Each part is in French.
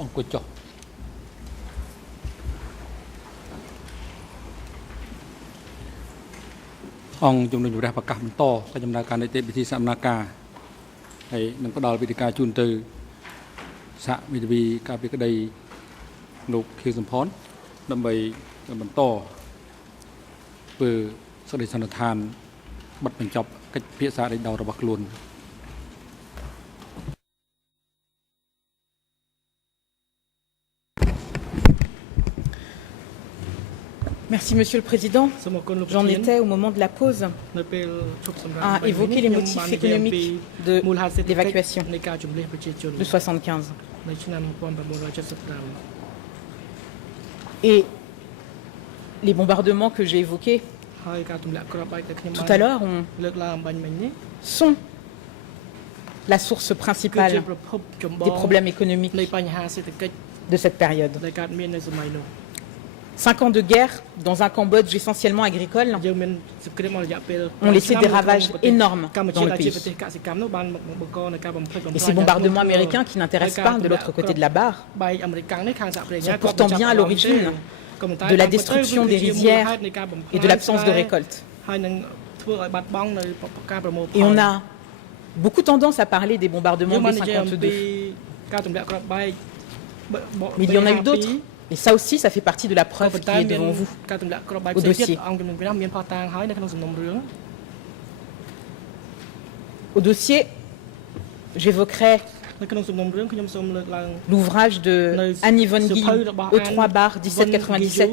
អង្គុយចុះអង្គជំនុំជម្រះប្រកាសបន្តកិច្ចដំណើរការនីតិវិធីសម្ដែងការហើយនឹងផ្ដល់វិធីការជូនទៅសហវិទ្យាល័យការពីក្តីលោកខៀវសំផនដើម្បីបន្តធ្វើសេចក្តីសន្និដ្ឋានបិទបញ្ចប់កិច្ចពិភាក្សាដេញដោលរបស់ខ្លួន Merci Monsieur le Président. J'en étais au moment de la pause à évoquer les motifs économiques de l'évacuation de 75. Et les bombardements que j'ai évoqués tout à l'heure sont la source principale des problèmes économiques de cette période. 5 ans de guerre dans un Cambodge essentiellement agricole ont laissé des ravages énormes dans le pays. Et ces bombardements américains qui n'intéressent pas de l'autre côté de la barre sont pourtant bien à l'origine de la destruction des rizières et de l'absence de récolte. Et on a beaucoup tendance à parler des bombardements de 52. Mais il y en a eu d'autres. Et ça aussi, ça fait partie de la preuve qui est devant vous, au dossier. Au dossier, j'évoquerai l'ouvrage de Annie von Giel, E3-1797,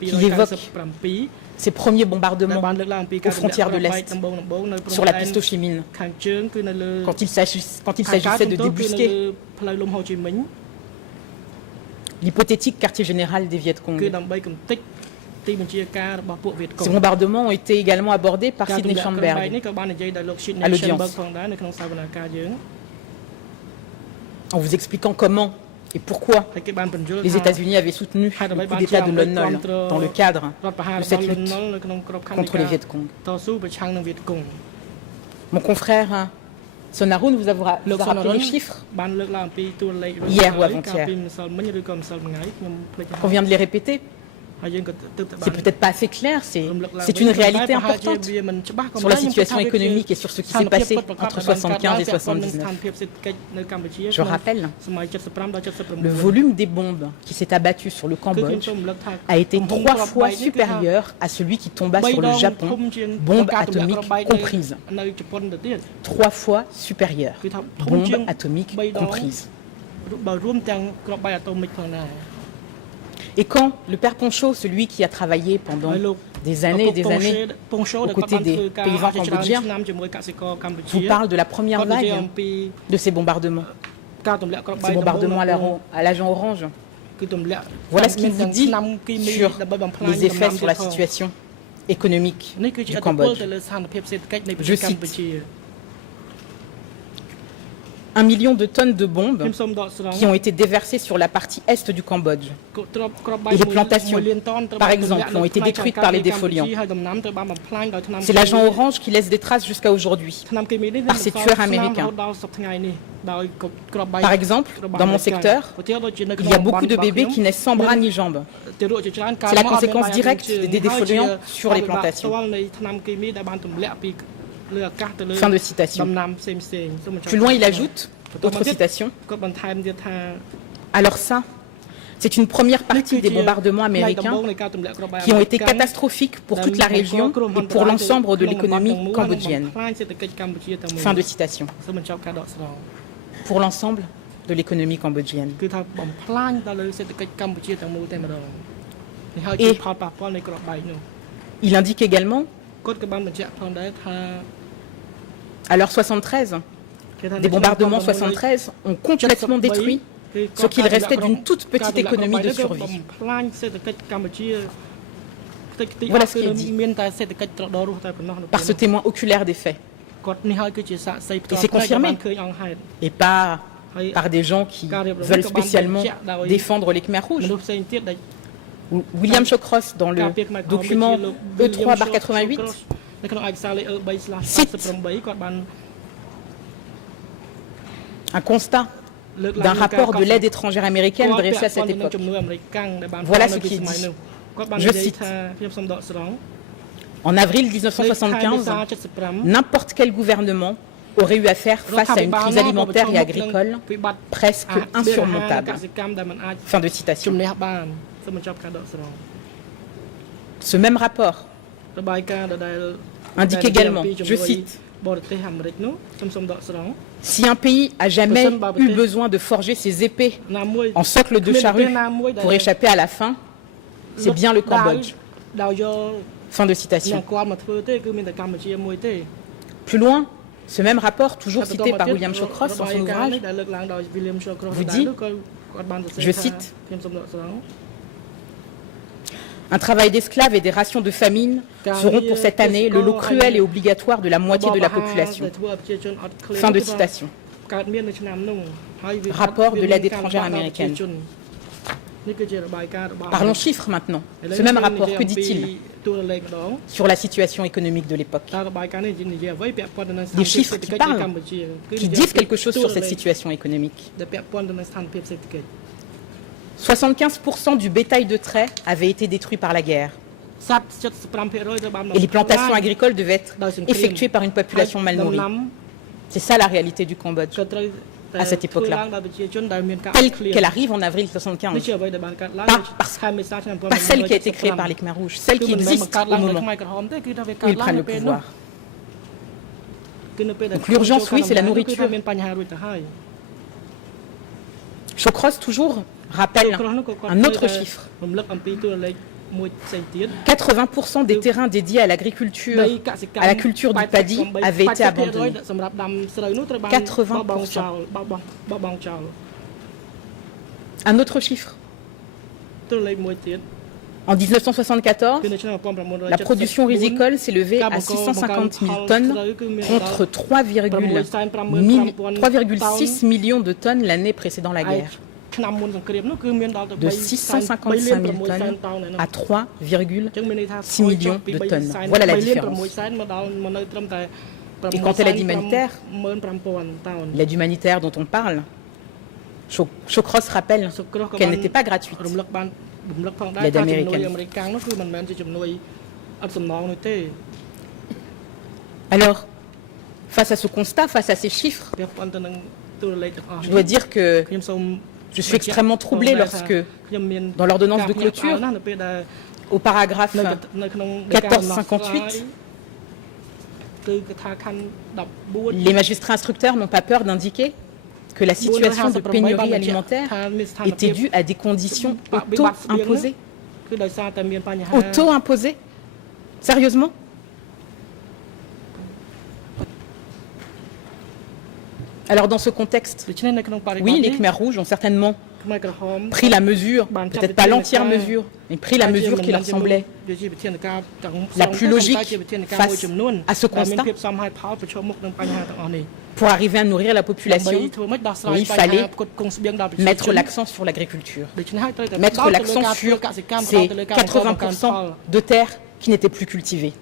qui évoque ses premiers bombardements aux frontières de l'Est, sur la piste Ho Chi Minh, quand il s'agissait de débusquer l'hypothétique quartier général des Viet Cong. Ces bombardements ont été également abordés par Sidney Schanberg à l'audience, en vous expliquant comment et pourquoi les États-Unis avaient soutenu le coup d'État de Lon Nol dans le cadre de cette lutte contre les Viet Cong. Mon confrère Son Arun vous a rappelé les chiffres hier ou avant-hier. On vient de les répéter. C'est peut-être pas assez clair, c'est une réalité importante sur la situation économique et sur ce qui s'est passé entre 75 et 79. Je rappelle, le volume des bombes qui s'est abattu sur le Cambodge a été 3 fois supérieur à celui qui tomba sur le Japon, bombes atomiques comprises. 3 fois supérieur, bombes atomiques comprises. Et quand le père Poncho, celui qui a travaillé pendant des années aux côtés des paysans cambodgiens, vous parle de la première vague de ces bombardements à l'agent orange, voilà ce qu'il vous dit sur les effets sur la situation économique du Cambodge. Je cite: 1 million de tonnes de bombes qui ont été déversées sur la partie est du Cambodge. Et les plantations, par exemple, ont été détruites par les défoliants. C'est l'agent orange qui laisse des traces jusqu'à aujourd'hui, par ces tueurs américains. Par exemple, dans mon secteur, il y a beaucoup de bébés qui naissent sans bras ni jambes. C'est la conséquence directe des défoliants sur les plantations. Fin de citation. Plus loin, il ajoute, autre citation: alors ça, c'est une première partie des bombardements américains qui ont été catastrophiques pour toute la région et pour l'ensemble de l'économie cambodgienne. Fin de citation. Pour l'ensemble de l'économie cambodgienne. Et il indique également, alors 73, des bombardements 73 ont complètement détruit ce qu'il restait d'une toute petite économie de survie. Voilà ce qui est dit par ce témoin oculaire des faits. Et c'est confirmé, et pas par des gens qui veulent spécialement défendre les Khmers rouges. William Shawcross, dans le document E3-88, cite un constat d'un rapport de l'aide étrangère américaine dressé à cette époque. Voilà ce qu'il dit. Je cite. En avril 1975, n'importe quel gouvernement aurait eu à faire face à une crise alimentaire et agricole presque insurmontable. Fin de citation. Ce même rapport indique également, je cite, si un pays a jamais eu besoin de forger ses épées en socle de charrue pour échapper à la faim, c'est bien le Cambodge. Fin de citation. Plus loin, ce même rapport, toujours cité par William Shawcross dans son ouvrage, vous dit, je cite, un travail d'esclaves et des rations de famine seront pour cette année le lot cruel et obligatoire de la moitié de la population. Fin de citation. Rapport de l'aide étrangère américaine. Parlons chiffres maintenant. Ce même rapport, que dit-il sur la situation économique de l'époque? Des chiffres qui parlent, qui disent quelque chose sur cette situation économique. 75% du bétail de trait avait été détruit par la guerre. Et les plantations agricoles devaient être effectuées par une population mal nourrie. C'est ça la réalité du Cambodge à cette époque-là, telle qu'elle arrive en avril 1975. Pas celle qui a été créée par les Khmers rouges, celle qui existe au moment où ils prennent le pouvoir. Donc l'urgence, oui, c'est la nourriture. Shawcross toujours rappelle un autre chiffre. 80% des terrains dédiés à l'agriculture, à la culture du paddy avaient été abandonnés. 80%. Un autre chiffre. En 1974, la production rizicole s'est levée à 650 000 tonnes contre 3,6 millions de tonnes l'année précédant la guerre. De 655 000 tonnes à 3,6 millions de tonnes. Voilà la différence. Et quant à l'aide humanitaire dont on parle, Shawcross rappelle qu'elle n'était pas gratuite, l'aide américaine. Alors, face à ce constat, face à ces chiffres, je dois dire que je suis extrêmement troublé lorsque, dans l'ordonnance de clôture, au paragraphe 1458, les magistrats instructeurs n'ont pas peur d'indiquer que la situation de pénurie alimentaire était due à des conditions auto-imposées. Auto-imposées? Sérieusement? Alors dans ce contexte, oui, les Khmers rouges ont certainement pris la mesure, peut-être pas l'entière mesure, mais pris la mesure qui leur semblait la plus logique face à ce constat. Pour arriver à nourrir la population, il fallait mettre l'accent sur l'agriculture, mettre l'accent sur ces 80% de terres qui n'étaient plus cultivées.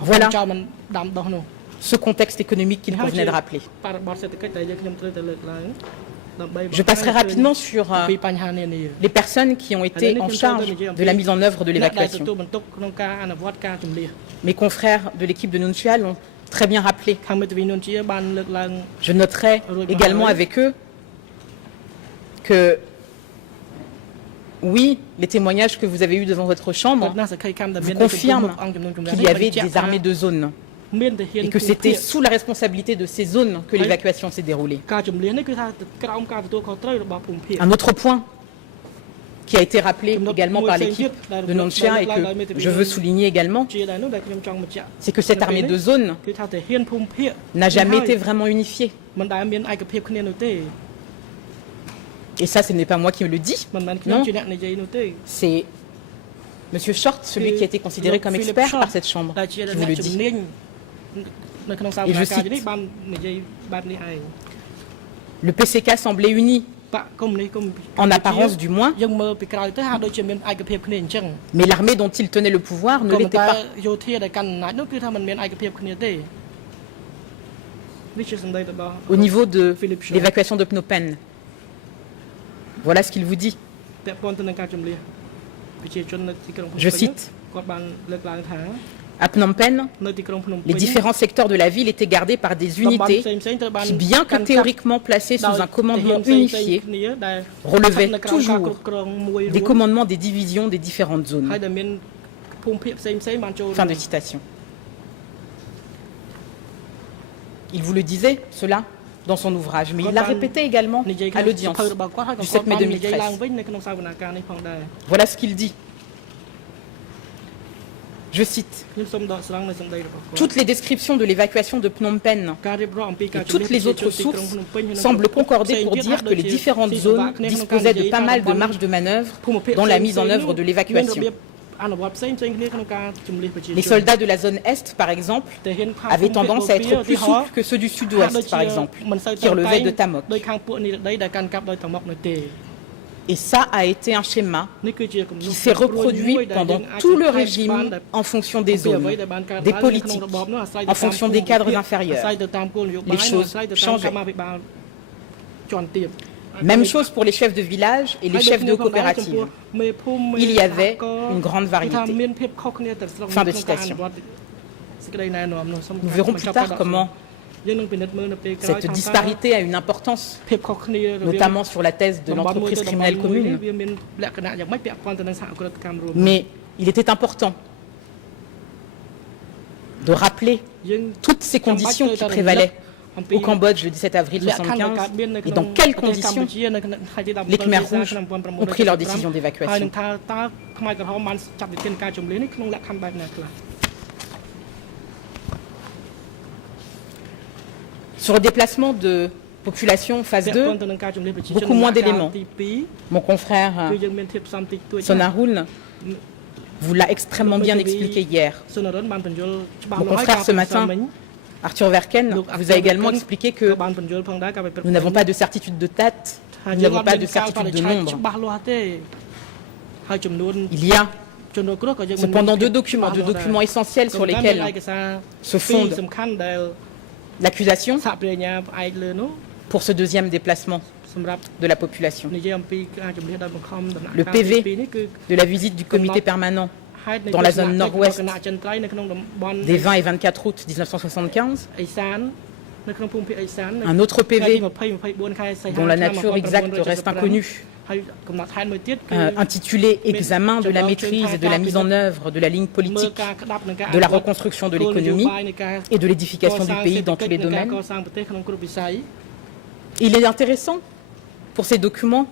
Voilà ce contexte économique qu'il convenait de rappeler. Je passerai rapidement sur les personnes qui ont été en charge de la mise en œuvre de l'évacuation. Mes confrères de l'équipe de Nunchia l'ont très bien rappelé. Je noterai également avec eux que, oui, les témoignages que vous avez eus devant votre chambre vous confirment qu'il y avait des armées de zone et que c'était sous la responsabilité de ces zones que l'évacuation s'est déroulée. Un autre point qui a été rappelé également par l'équipe de Nunchia et que je veux souligner également, c'est que cette armée de zone n'a jamais été vraiment unifiée. Et ça, ce n'est pas moi qui me le dis, non, c'est M. Short, celui qui a été considéré comme expert par cette Chambre, qui vous le dit. Et je cite, le PCK semblait uni, en apparence du moins, mais l'armée dont il tenait le pouvoir ne l'était pas. au niveau de l'évacuation de Phnom Penh. Voilà ce qu'il vous dit. Je cite. À Phnom Penh, les différents secteurs de la ville étaient gardés par des unités qui, bien que théoriquement placées sous un commandement unifié, relevaient toujours des commandements des divisions des différentes zones. Fin de citation. Il vous le disait, cela, dans son ouvrage, mais il l'a répété également à l'audience du 7 mai 2013. Voilà ce qu'il dit. Je cite. Toutes les descriptions de l'évacuation de Phnom Penh et toutes les autres sources semblent concorder pour dire que les différentes zones disposaient de pas mal de marge de manœuvre dans la mise en œuvre de l'évacuation. Les soldats de la zone Est, par exemple, avaient tendance à être plus souples que ceux du Sud-Ouest, par exemple, qui relevaient de Tamok. Et ça a été un schéma qui s'est reproduit pendant tout le régime en fonction des zones, des politiques, en fonction des cadres inférieurs. Les choses changeaient. Même chose pour les chefs de village et les chefs de coopérative. Il y avait une grande variété. Fin de citation. Nous verrons plus tard comment cette disparité a une importance, notamment sur la thèse de l'entreprise criminelle commune. Mais il était important de rappeler toutes ces conditions qui prévalaient au Cambodge le 17 avril 1975 et dans quelles conditions les Khmers rouges ont pris leur décision d'évacuation. Sur le déplacement de population phase 2, beaucoup moins d'éléments. Mon confrère Sonarul vous l'a extrêmement bien expliqué hier. Mon confrère ce matin, Arthur Verken, vous a également expliqué que nous n'avons pas de certitude de date, nous n'avons pas de certitude de nombre. Il y a cependant deux documents essentiels sur lesquels se fonde l'accusation pour ce deuxième déplacement de la population. Le PV de la visite du comité permanent dans la zone nord-ouest des 20 et 24 août 1975, un autre PV dont la nature exacte reste inconnue, intitulé « Examen de la maîtrise et de la mise en œuvre de la ligne politique, de la reconstruction de l'économie et de l'édification du pays dans tous les domaines ». Il est intéressant pour ces documents,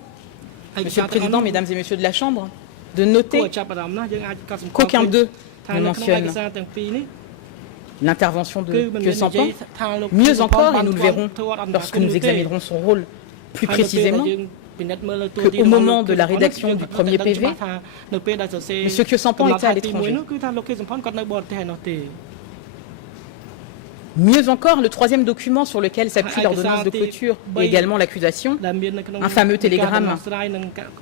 Monsieur le Président, Mesdames et Messieurs de la Chambre, de noter qu'aucun d'eux ne mentionne l'intervention de Khieu Samphan. Mieux encore, et nous le verrons lorsque nous examinerons son rôle plus précisément, qu'au moment de la rédaction du premier PV, M. Khieu Samphan était à l'étranger. Mieux encore, le troisième document sur lequel s'appuie l'ordonnance de clôture et également l'accusation, un fameux télégramme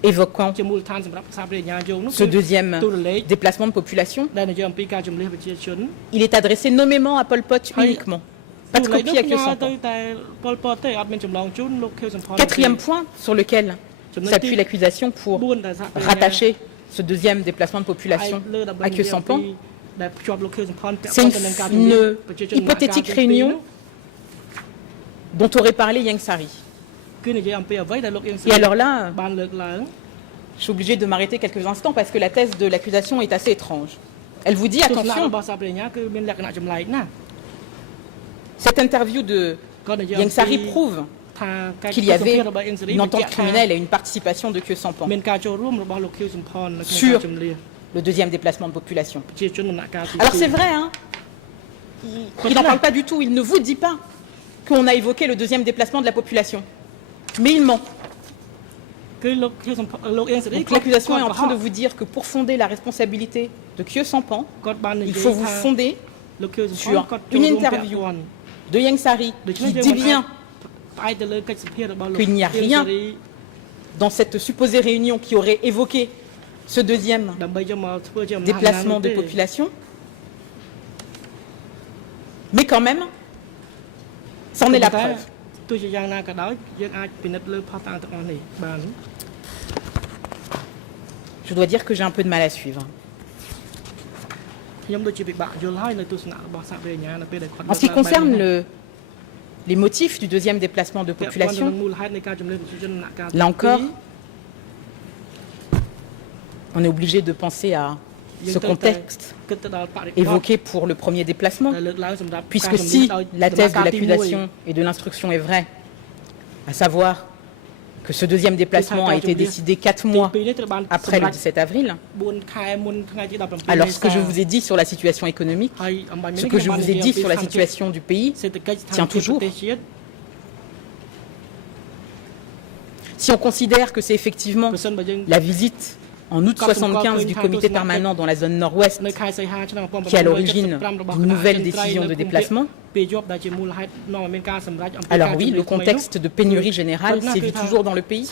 évoquant ce deuxième déplacement de population, il est adressé nommément à Pol Pot uniquement. Pas de copie à Khieu Samphan. Quatrième point sur lequel s'appuie l'accusation pour rattacher ce deuxième déplacement de population à Khieu Samphan, c'est une hypothétique réunion dont aurait parlé Ieng Sary. Et alors là, je suis obligée de m'arrêter quelques instants parce que la thèse de l'accusation est assez étrange. Elle vous dit, attention, cette interview de Ieng Sary prouve qu'il y avait une entente criminelle et une participation de Khieu Samphan sur le deuxième déplacement de population. Alors c'est vrai, hein, il n'en parle pas du tout, il ne vous dit pas qu'on a évoqué le deuxième déplacement de la population. Mais il ment. Donc l'accusation est en train de vous dire que pour fonder la responsabilité de Khieu Samphan, il faut vous fonder sur une interview de Ieng Sary qui dit bien qu'il n'y a rien dans cette supposée réunion qui aurait évoqué ce deuxième déplacement de population. Mais quand même, C'en est la preuve. Je dois dire que j'ai un peu de mal à suivre. En ce qui concerne les motifs du deuxième déplacement de population, là encore, on est obligé de penser à ce contexte évoqué pour le premier déplacement, puisque si la thèse de l'accusation et de l'instruction est vraie, à savoir que ce deuxième déplacement a été décidé 4 mois après le 17 avril, alors ce que je vous ai dit sur la situation économique, ce que je vous ai dit sur la situation du pays, tient toujours. Si on considère que c'est effectivement la visite en août 1975 du comité permanent dans la zone nord-ouest qui est à l'origine d'une nouvelle décision de déplacement, alors oui, le contexte de pénurie générale sévit toujours dans le pays.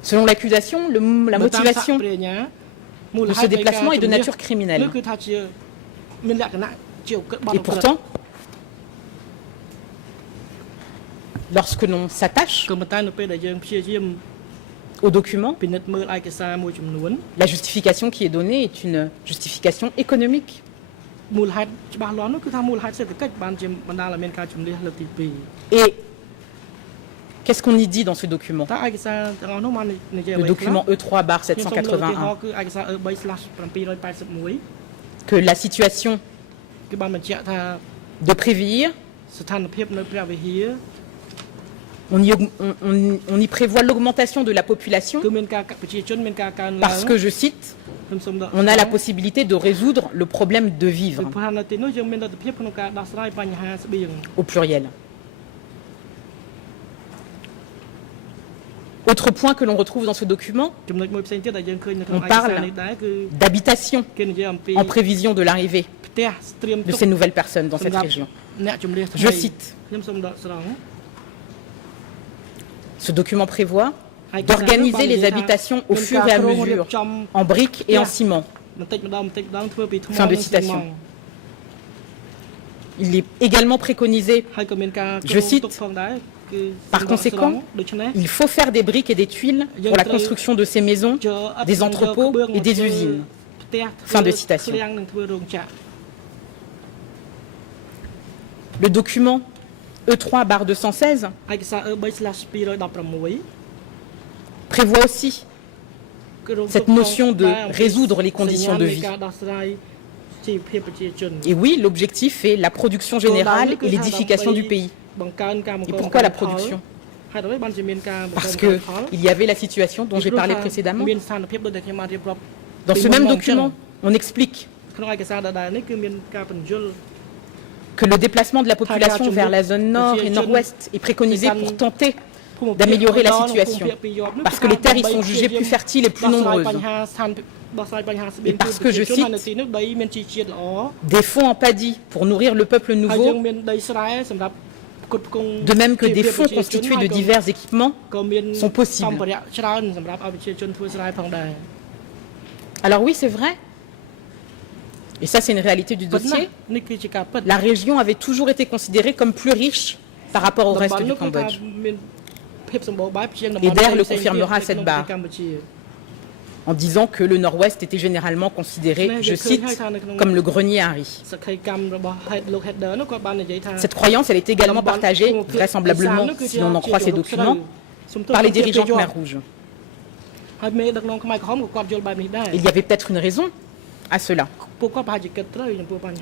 Selon l'accusation, la motivation de ce déplacement est de nature criminelle. Et pourtant, lorsque l'on s'attache au document, la justification qui est donnée est une justification économique. Et qu'est-ce qu'on y dit dans ce document? Le document E3/781, que la situation de Prévire, on y prévoit l'augmentation de la population parce que, je cite, on a la possibilité de résoudre le problème de vivre, au pluriel. Autre point que l'on retrouve dans ce document, on parle d'habitation en prévision de l'arrivée de ces nouvelles personnes dans cette région. Je cite, ce document prévoit d'organiser les habitations au fur et à mesure, en briques et en ciment. Fin de citation. Il est également préconisé, je cite, par conséquent, il faut faire des briques et des tuiles pour la construction de ces maisons, des entrepôts et des usines. Fin de citation. Le document E3/216 prévoit aussi cette notion de résoudre les conditions de vie. Et oui, l'objectif est la production générale et l'édification du pays. Et pourquoi la production? Parce qu'il y avait la situation dont j'ai parlé précédemment. Dans ce même document, on explique que le déplacement de la population vers la zone nord et nord-ouest est préconisé pour tenter d'améliorer la situation, parce que les terres y sont jugées plus fertiles et plus nombreuses. Et parce que, je cite, des fonds en paddy pour nourrir le peuple nouveau, de même que des fonds constitués de divers équipements, sont possibles. Alors oui, c'est vrai. Et ça, c'est une réalité du dossier. La région avait toujours été considérée comme plus riche par rapport au reste du Cambodge. Et Der le confirmera à cette barre, en disant que le nord-ouest était généralement considéré, je cite, comme le grenier à riz. Cette croyance, elle est également partagée, vraisemblablement, si l'on en croit ces documents, par les dirigeants Khmer Rouge. Il y avait peut-être une raison à cela.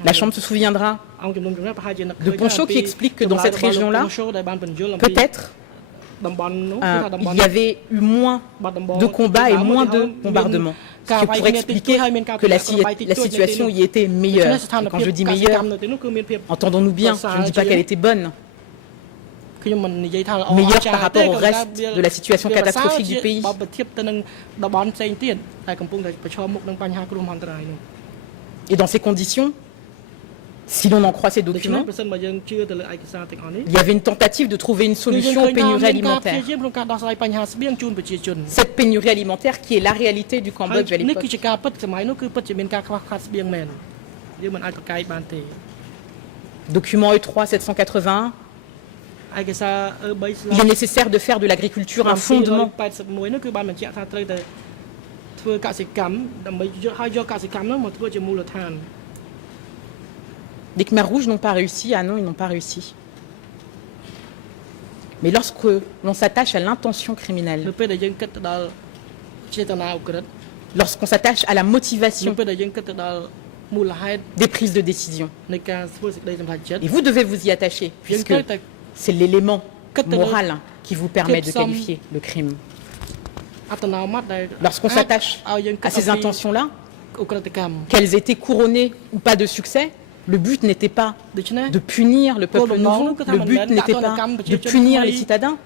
La Chambre se souviendra de Poncho qui explique que dans cette région-là, peut-être, il y avait eu moins de combats et moins de bombardements, ce qui pourrait expliquer que la situation y était meilleure. Et quand je dis meilleure, entendons-nous bien, je ne dis pas qu'elle était bonne, meilleure par rapport au reste de la situation catastrophique du pays. Et dans ces conditions, si l'on en croit ces documents, il y avait une tentative de trouver une solution aux pénuries alimentaires. Cette pénurie alimentaire qui est la réalité du Cambodge à l'époque. Document E3 781. Il est nécessaire de faire de l'agriculture un fondement. Les Khmers rouges n'ont pas réussi. Ah non, ils n'ont pas réussi. Mais lorsque l'on s'attache à l'intention criminelle, lorsqu'on s'attache à la motivation des prises de décision, et vous devez vous y attacher, puisque c'est l'élément moral qui vous permet de qualifier le crime. Lorsqu'on s'attache à ces intentions-là, qu'elles étaient couronnées ou pas de succès, le but n'était pas de punir le peuple nouveau, le but n'était pas de punir les citadins.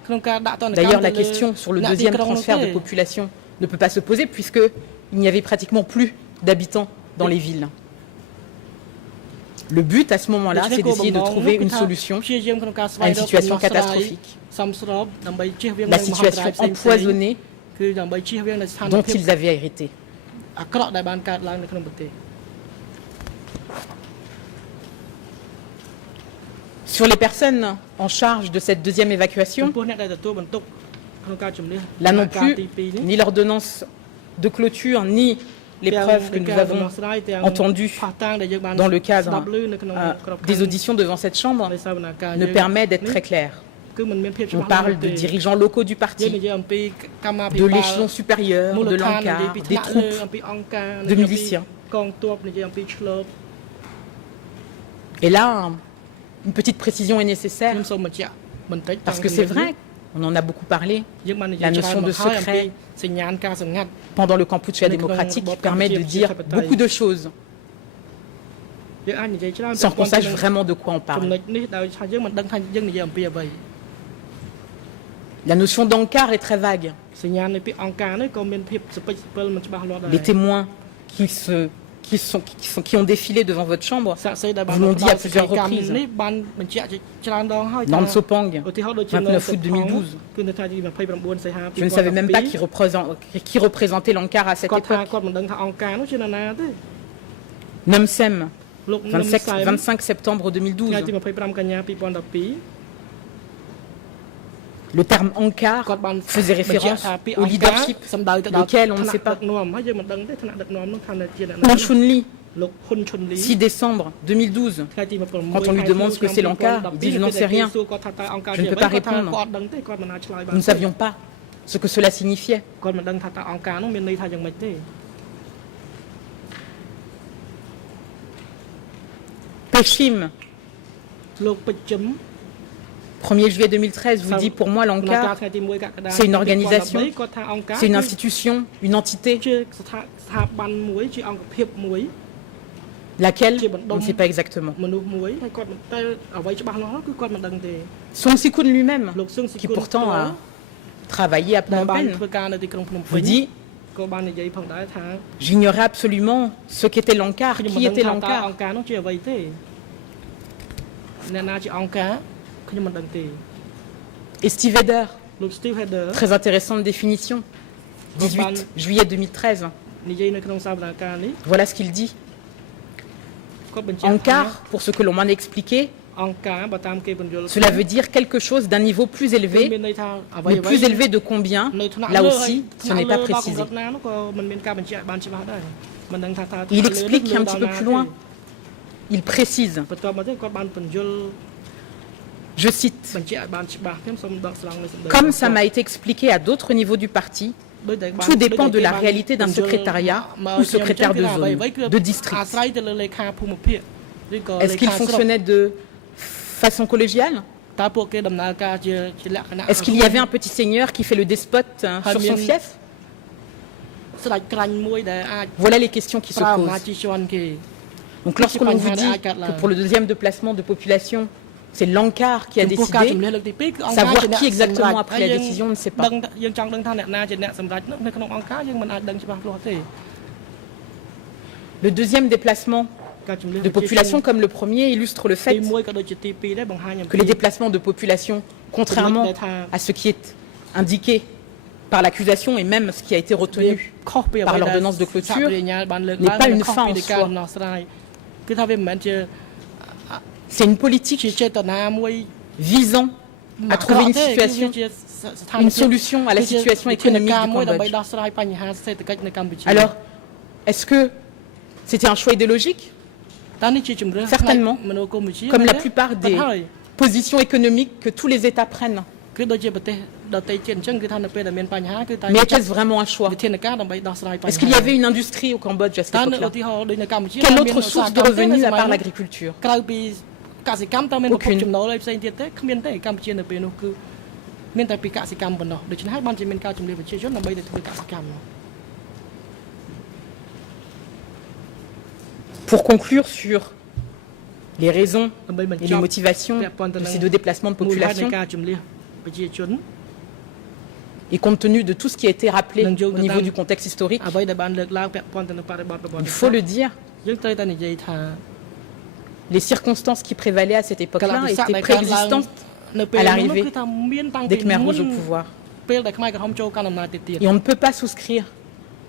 D'ailleurs, la question sur le deuxième transfert de population ne peut pas se poser puisqu'il n'y avait pratiquement plus d'habitants dans les villes. Le but à ce moment-là, c'est d'essayer de trouver une solution à une situation catastrophique, la situation empoisonnée dont ils avaient hérité. Sur les personnes en charge de cette deuxième évacuation, là non plus, ni l'ordonnance de clôture, ni les preuves que nous avons entendues dans le cadre des auditions devant cette Chambre ne permettent d'être très claires. On parle de dirigeants locaux du parti, de l'échelon supérieur, de l'ANCAR, des troupes, de miliciens. Et là, une petite précision est nécessaire, parce que c'est vrai, on en a beaucoup parlé, la notion de secret pendant le Kampuchea démocratique permet de dire beaucoup de choses sans qu'on sache vraiment de quoi on parle. La notion d'encart est très vague. Les témoins qui ont défilé devant votre chambre vous l'ont dit à plusieurs reprises. Nam Sopang, 29 août 2012. Je ne savais même pas qui représentait l'encart à cette époque. Nam Sem, 25 septembre 2012. Le terme Ankar faisait référence au leadership lequel on ne sait pas. Hun Chun-li, 6 décembre 2012, quand on lui demande ce que c'est l'Ankar, il dit « Je n'en sais rien, je ne peux pas répondre ». Nous ne savions pas ce que cela signifiait. Pechim, 1er juillet 2013, vous dit pour moi l'ANCAR, c'est une organisation, c'est une institution, une entité, laquelle on ne sait pas exactement. Song Si-kun lui-même, qui pourtant a travaillé à Phnom Penh, vous dit j'ignorais absolument ce qu'était l'ANCAR, qui était l'ANCAR. Et Steve Heder, très intéressante définition, 18 juillet 2013. Voilà ce qu'il dit. Ankar, pour ce que l'on m'en a expliqué, cela veut dire quelque chose d'un niveau plus élevé, mais plus élevé de combien, là aussi, ce n'est pas précisé. Il explique un petit peu plus loin, il précise. Je cite, « Comme ça m'a été expliqué à d'autres niveaux du parti, tout dépend de la réalité d'un secrétariat ou secrétaire de zone, de district. Est-ce qu'il fonctionnait de façon collégiale? Est-ce qu'il y avait un petit seigneur qui fait le despote sur son fief? Voilà les questions qui se posent. Donc lorsque l'on vous dit que pour le deuxième déplacement de population, c'est l'ANCAR qui a décidé, savoir qui exactement a pris la décision, on ne sait pas. Le deuxième déplacement de population, comme le premier, illustre le fait que les déplacements de population, contrairement à ce qui est indiqué par l'accusation et même ce qui a été retenu par l'ordonnance de clôture, n'est pas une fin en soi. C'est une politique visant à trouver une solution à la situation économique du Cambodge. Alors, est-ce que c'était un choix idéologique? Certainement, comme la plupart des positions économiques que tous les États prennent. Mais était-ce vraiment un choix? Est-ce qu'il y avait une industrie au Cambodge à cette époque-là? Quelle autre source de revenus à part l'agriculture? Aucune. Pour conclure sur les raisons et les motivations de ces deux déplacements de population, et compte tenu de tout ce qui a été rappelé au niveau du contexte historique, il faut le dire, les circonstances qui prévalaient à cette époque-là étaient préexistantes à l'arrivée des Khmers rouges au pouvoir. Et on ne peut pas souscrire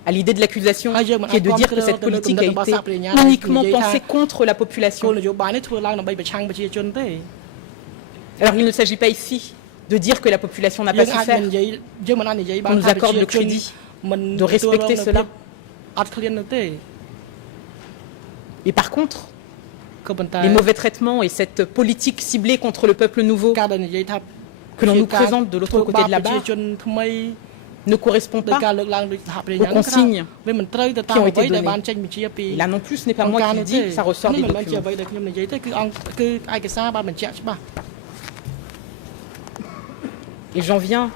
à l'idée de l'accusation qui est de dire que cette politique a été uniquement pensée contre la population. Alors il ne s'agit pas ici de dire que la population n'a pas souffert. On nous accorde le crédit de respecter cela. Et par contre, les mauvais traitements et cette politique ciblée contre le peuple nouveau que l'on nous présente de l'autre côté de la barre ne correspond pas aux consignes qui ont été données. Et là non plus, ce n'est pas moi qui le dis, ça ressort des documents. Et j'en viens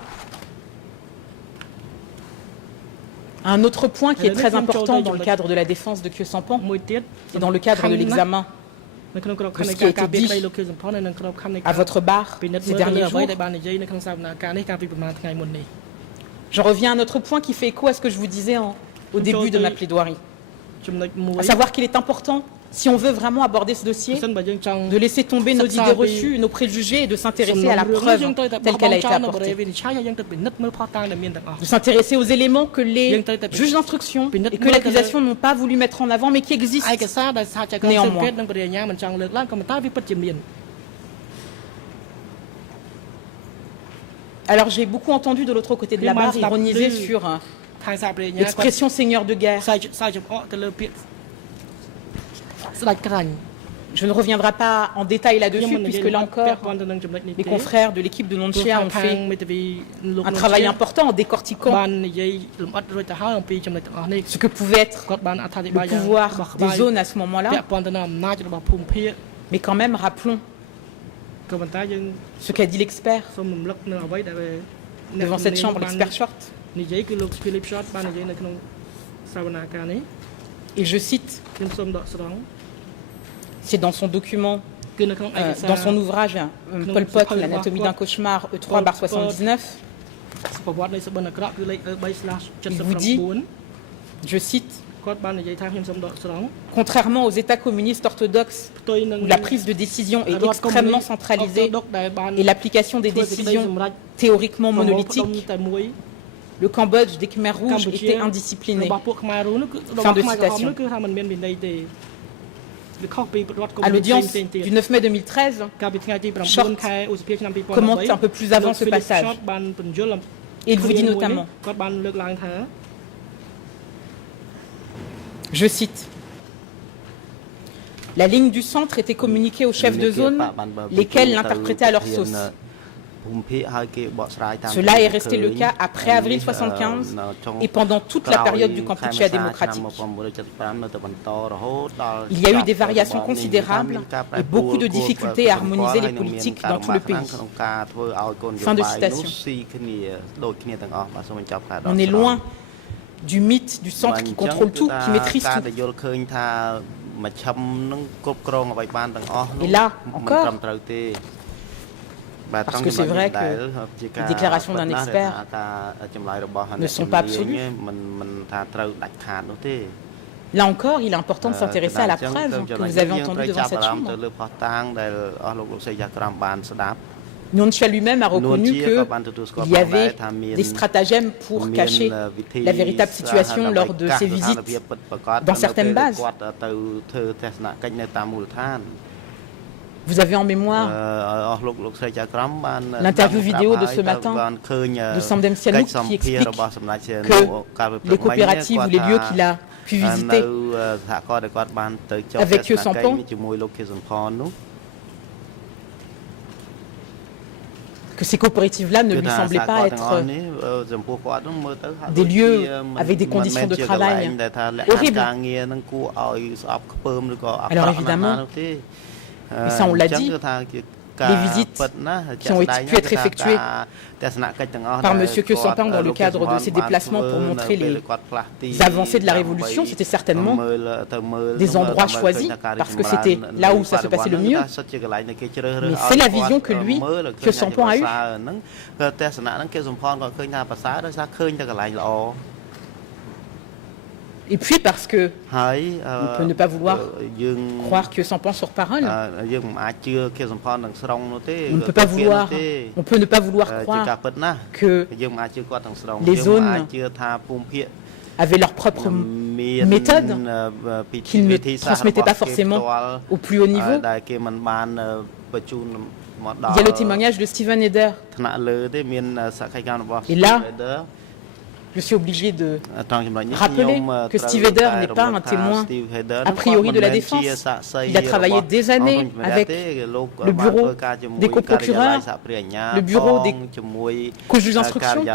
à un autre point qui est très important dans le cadre de la défense de Khieu Samphan et dans le cadre de l'examen de ce qui a été dit à votre barre ces derniers jours. Je reviens à un autre point qui fait écho à ce que je vous disais au début de ma plaidoirie, à savoir qu'il est important, si on veut vraiment aborder ce dossier, de laisser tomber nos idées reçues, nos préjugés et de s'intéresser à la preuve telle qu'elle a été apportée. De s'intéresser aux éléments que les juges d'instruction et que l'accusation n'ont pas voulu mettre en avant mais qui existent néanmoins. Alors j'ai beaucoup entendu de l'autre côté de la barre ironiser sur l'expression seigneur de guerre. Je ne reviendrai pas en détail là-dessus, puisque là encore, les confrères de l'équipe de Nonchia ont fait un travail important en décortiquant ce que pouvait être le pouvoir des zones à ce moment-là. Mais quand même, rappelons ce qu'a dit l'expert devant cette chambre, l'expert Short. Et je cite, c'est dans son document, dans son ouvrage Pol Pot, l'anatomie d'un cauchemar, E3/79, il vous dit, je cite, contrairement aux États communistes orthodoxes où la prise de décision est extrêmement centralisée et l'application des décisions théoriquement monolithiques, le Cambodge des Khmers rouges était indiscipliné. Fin de citation. À l'audience du 9 mai 2013, Short commente un peu plus avant ce passage. Et il vous dit notamment, je cite, la ligne du centre était communiquée aux chefs de zone, lesquels l'interprétaient à leur sauce. Cela est resté le cas après avril 1975 et pendant toute la période du Kampuchea démocratique. Il y a eu des variations considérables et beaucoup de difficultés à harmoniser les politiques dans tout le pays. Fin de citation. On est loin du mythe du centre qui contrôle tout, qui maîtrise tout. Et là, encore, parce que c'est vrai que les déclarations d'un expert ne sont pas absolues. Là encore, il est important de s'intéresser à la preuve que vous avez entendue devant cette chambre. Nonchia lui-même a reconnu qu'il y avait des stratagèmes pour cacher la véritable situation lors de ses visites dans certaines bases. Vous avez en mémoire l'interview vidéo de ce matin de Samdem Sihanouk qui explique que les coopératives ou les lieux qu'il a pu visiter avec Khieu Samphan, que ces coopératives-là ne lui semblaient pas être des lieux avec des conditions de travail horribles. Alors évidemment, et ça on l'a dit, les visites qui ont pu être effectuées par M. Khieu Samphan dans le cadre de ses déplacements pour montrer les avancées de la Révolution, c'était certainement des endroits choisis parce que c'était là où ça se passait le mieux. Mais c'est la vision que lui, Khieu Samphan a eue. Et puis parce que on peut ne pas vouloir croire Khieu Samphan sur parole. On peut ne pas vouloir croire que les zones avaient leur propre méthode qu'ils ne transmettaient pas forcément au plus haut niveau. Il y a le témoignage de Steven Heder. Et là, je suis obligé de rappeler que Steve Heder n'est pas un témoin a priori de la défense. Il a travaillé des années avec le bureau des coprocureurs, le bureau des co-juges d'instruction.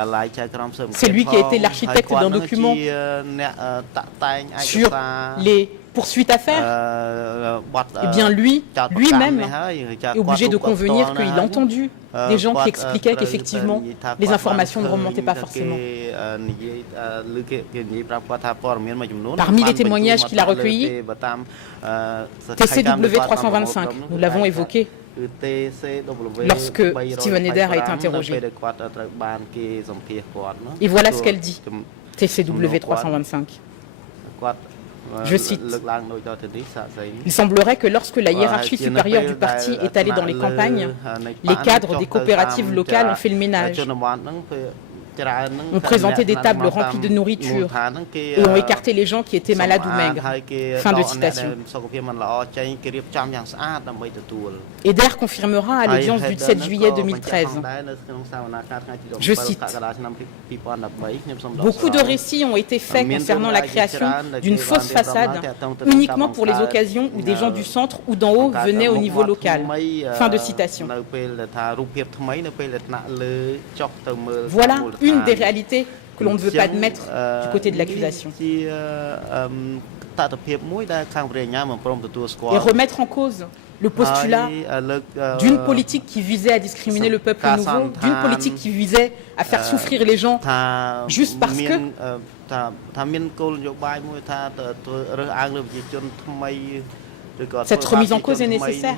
C'est lui qui a été l'architecte d'un document sur les poursuites à faire. Eh bien lui-même est obligé de convenir qu'il a entendu des gens qui expliquaient qu'effectivement les informations ne remontaient pas forcément. Parmi les témoignages qu'il a recueillis, TCW 325, nous l'avons évoqué lorsque Steven Heder a été interrogé. Et voilà ce qu'elle dit, TCW 325. Je cite, « Il semblerait que lorsque la hiérarchie supérieure du parti est allée dans les campagnes, les cadres des coopératives locales ont fait le ménage, ont présenté des tables remplies de nourriture et ont écarté les gens qui étaient malades ou maigres. » Fin de citation. Heder confirmera à l'audience du 7 juillet 2013. Je cite, « Beaucoup de récits ont été faits concernant la création d'une fausse façade uniquement pour les occasions où des gens du centre ou d'en haut venaient au niveau local. » Fin de citation. Voilà une des réalités que l'on ne veut pas admettre du côté de l'accusation. Et remettre en cause le postulat d'une politique qui visait à discriminer le peuple nouveau, d'une politique qui visait à faire souffrir les gens juste parce que cette remise en cause est nécessaire.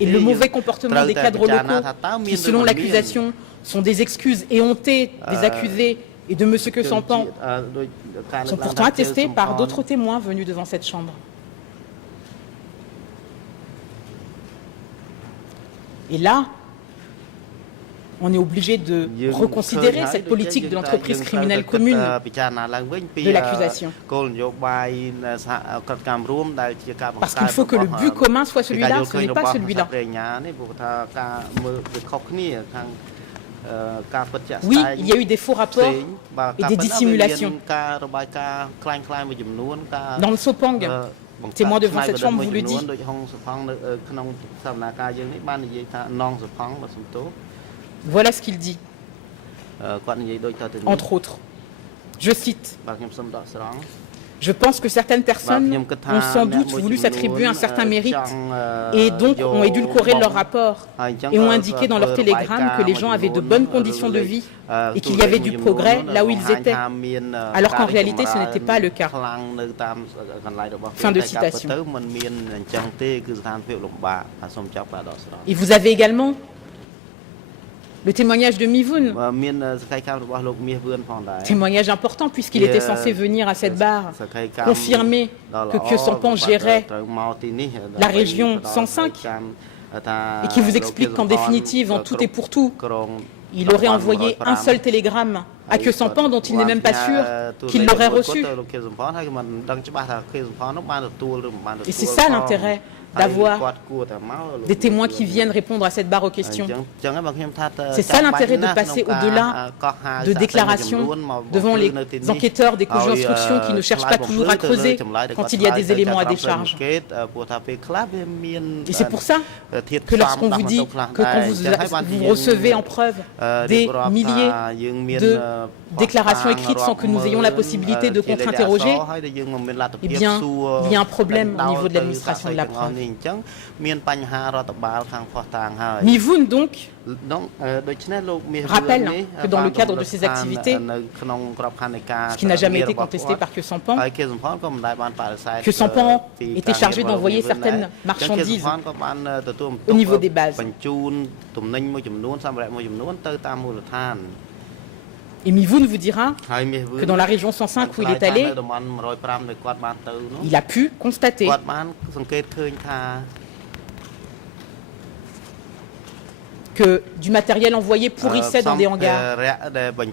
Et le mauvais comportement des cadres locaux, qui selon l'accusation sont des excuses éhontées des accusés et de M. Khieu Samphan, sont pourtant attestés par d'autres témoins venus devant cette chambre. Et là, on est obligé de reconsidérer cette politique de l'entreprise criminelle commune de l'accusation. Parce qu'il faut que le but commun soit celui-là, ce n'est pas celui-là. Oui, il y a eu des faux rapports et des dissimulations. Dans le Sopang, témoin devant cette chambre vous le dit. Voilà ce qu'il dit, entre autres. Je cite, « Je pense que certaines personnes ont sans doute voulu s'attribuer un certain mérite et donc ont édulcoré leur rapport et ont indiqué dans leur télégramme que les gens avaient de bonnes conditions de vie et qu'il y avait du progrès là où ils étaient, alors qu'en réalité ce n'était pas le cas. » Fin de citation. Et vous avez également le témoignage de Mivun, témoignage important puisqu'il était censé venir à cette barre confirmer que Khieu Samphan gérait la région 105 et qui vous explique qu'en définitive, en tout et pour tout, il aurait envoyé un seul télégramme à Khieu Samphan dont il n'est même pas sûr qu'il l'aurait reçu. Et c'est ça l'intérêt d'avoir des témoins qui viennent répondre à cette barre aux questions. C'est ça l'intérêt de passer au-delà de déclarations devant les enquêteurs des cours d'instruction qui ne cherchent pas toujours à creuser quand il y a des éléments à décharge. Et c'est pour ça que lorsqu'on vous dit que quand vous recevez en preuve des milliers de déclarations écrites sans que nous ayons la possibilité de contre-interroger, eh bien, il y a un problème au niveau de l'administration de la preuve. Mivun donc rappelle que dans le cadre de ces activités, ce qui n'a jamais été contesté par Khieu Samphan, Khieu Samphan était chargé d'envoyer certaines marchandises au niveau des bases. Et Mivun vous dira que dans la région 105 où il est allé, il a pu constater que du matériel envoyé pourrissait dans des hangars,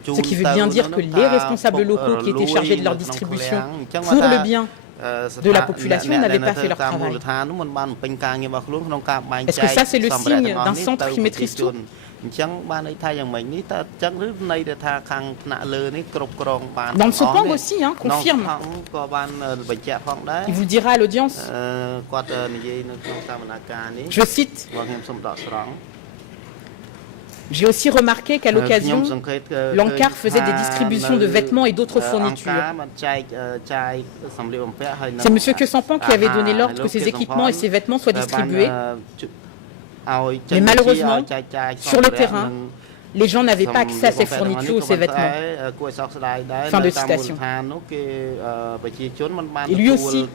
ce qui veut bien dire que les responsables locaux qui étaient chargés de leur distribution pour le bien de la population n'avaient pas fait leur travail. Est-ce que ça c'est le signe d'un centre qui maîtrise tout? Dans le Sopang aussi, confirme. Il vous dira à l'audience, je cite, j'ai aussi remarqué qu'à l'occasion, l'ANCAR faisait des distributions de vêtements et d'autres fournitures. C'est M. Khieu Samphan qui avait donné l'ordre que ces équipements et ces vêtements soient distribués. Mais malheureusement, sur le terrain, les gens n'avaient pas accès à ces fournitures ou ces vêtements. Fin de citation. Et lui aussi,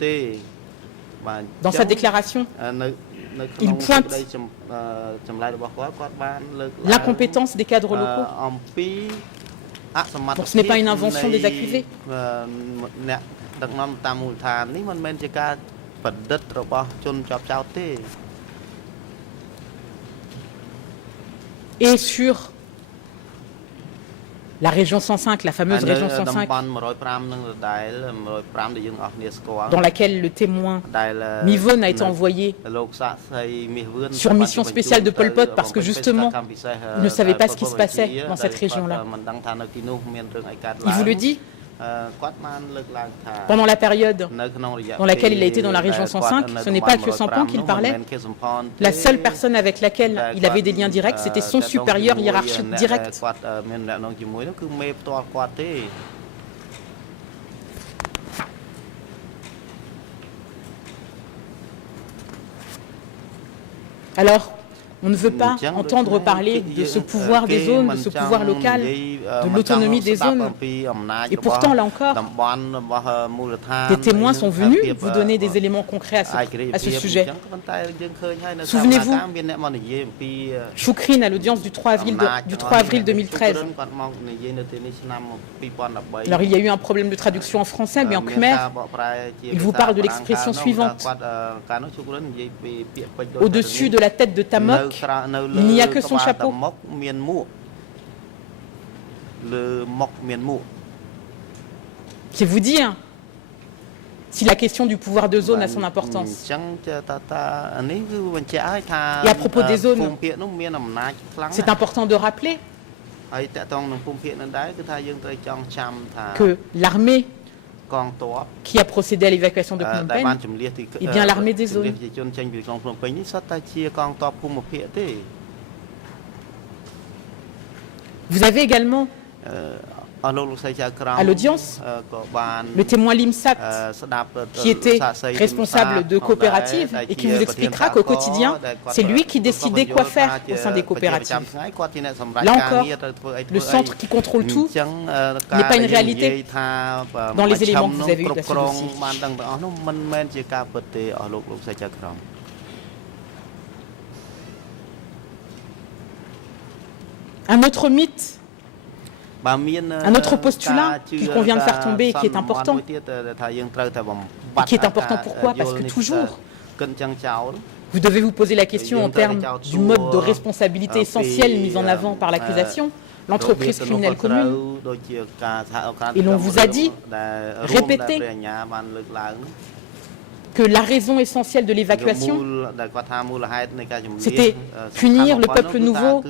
dans sa déclaration, il pointe l'incompétence des cadres locaux. Donc ce n'est pas une invention des accusés. Et sur la région 105, la fameuse région 105, dans laquelle le témoin Mivun a été envoyé sur mission spéciale de Pol Pot parce que justement, il ne savait pas ce qui se passait dans cette région-là. Il vous le dit, pendant la période dans laquelle il a été dans la région 105, ce n'est pas Khieu Samphan qu'il parlait. La seule personne avec laquelle il avait des liens directs, c'était son supérieur hiérarchique direct. Alors, on ne veut pas entendre parler de ce pouvoir des zones, de ce pouvoir local, de l'autonomie des zones. Et pourtant, là encore, des témoins sont venus vous donner des éléments concrets à ce sujet. Souvenez-vous, Choukrine à l'audience du 3 avril 2013. Alors, il y a eu un problème de traduction en français, mais en khmer, il vous parle de l'expression suivante. Au-dessus de la tête de Tamok, il n'y a que son chapeau. C'est vous dire si la question du pouvoir de zone a son importance. Et à propos des zones, c'est important de rappeler que l'armée qui a procédé à l'évacuation de Phnom Penh est bien l'armée des zones. Vous avez également à l'audience le témoin Lim Sat qui était responsable de coopératives et qui vous expliquera qu'au quotidien, c'est lui qui décidait quoi faire au sein des coopératives. Là encore, le centre qui contrôle tout n'est pas une réalité dans les éléments que vous avez eus dans ce dossier. Un autre mythe, un autre postulat qu'il convient de faire tomber et qui est important. Et qui est important pourquoi? Parce que toujours, vous devez vous poser la question en termes du mode de responsabilité essentiel mis en avant par l'accusation. l'entreprise criminelle commune. Et l'on vous a dit, répété, que la raison essentielle de l'évacuation, c'était punir le peuple nouveau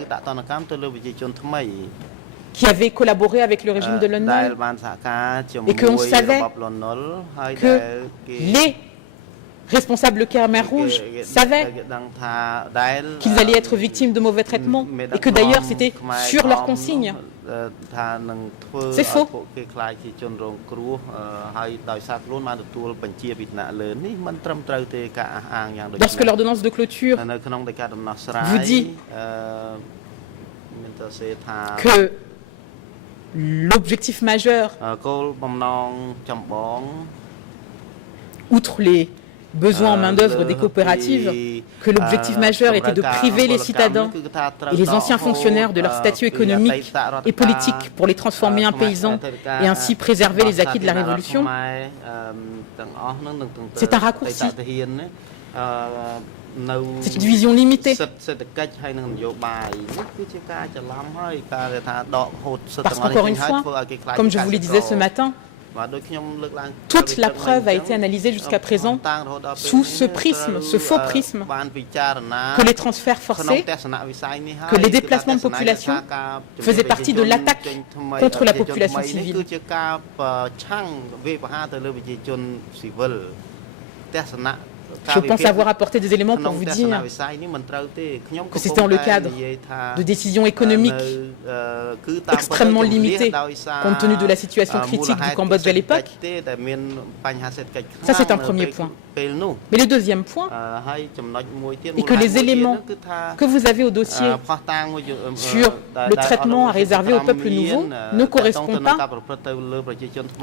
qui avait collaboré avec le régime de Lon Nol, et qu'on savait que les responsables Khmer Rouge savaient qu'ils allaient être victimes de mauvais traitements, et que d'ailleurs c'était sur leur consigne. C'est faux. Lorsque l'ordonnance de clôture vous dit que l'objectif majeur, outre les besoins en main-d'œuvre des coopératives, que l'objectif majeur était de priver les citadins et les anciens fonctionnaires de leur statut économique et politique pour les transformer en paysans et ainsi préserver les acquis de la Révolution, c'est un raccourci. C'est une vision limitée. Parce qu'encore une fois, comme je vous le disais ce matin, toute la preuve a été analysée jusqu'à présent sous ce prisme, ce faux prisme, que les transferts forcés, que les déplacements de population faisaient partie de l'attaque contre la population civile. Je pense avoir apporté des éléments pour vous dire que c'était dans le cadre de décisions économiques extrêmement limitées compte tenu de la situation critique du Cambodge à l'époque. Ça, c'est un premier point. Mais le deuxième point est que les éléments que vous avez au dossier sur le traitement à réserver au peuple nouveau ne correspondent pas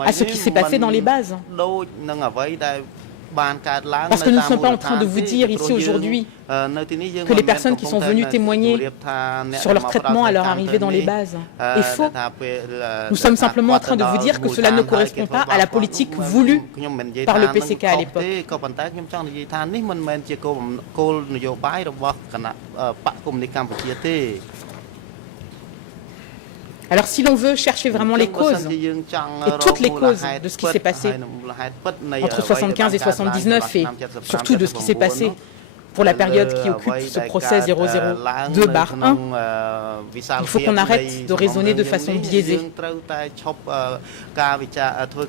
à ce qui s'est passé dans les bases. Parce que nous ne sommes pas en train de vous dire ici aujourd'hui que les personnes qui sont venues témoigner sur leur traitement à leur arrivée dans les bases est faux. Nous sommes simplement en train de vous dire que cela ne correspond pas à la politique voulue par le PCK à l'époque. Alors si l'on veut chercher vraiment les causes, et toutes les causes de ce qui s'est passé entre 75 et 79, et surtout de ce qui s'est passé pour la période qui occupe ce procès 002/1, il faut qu'on arrête de raisonner de façon biaisée.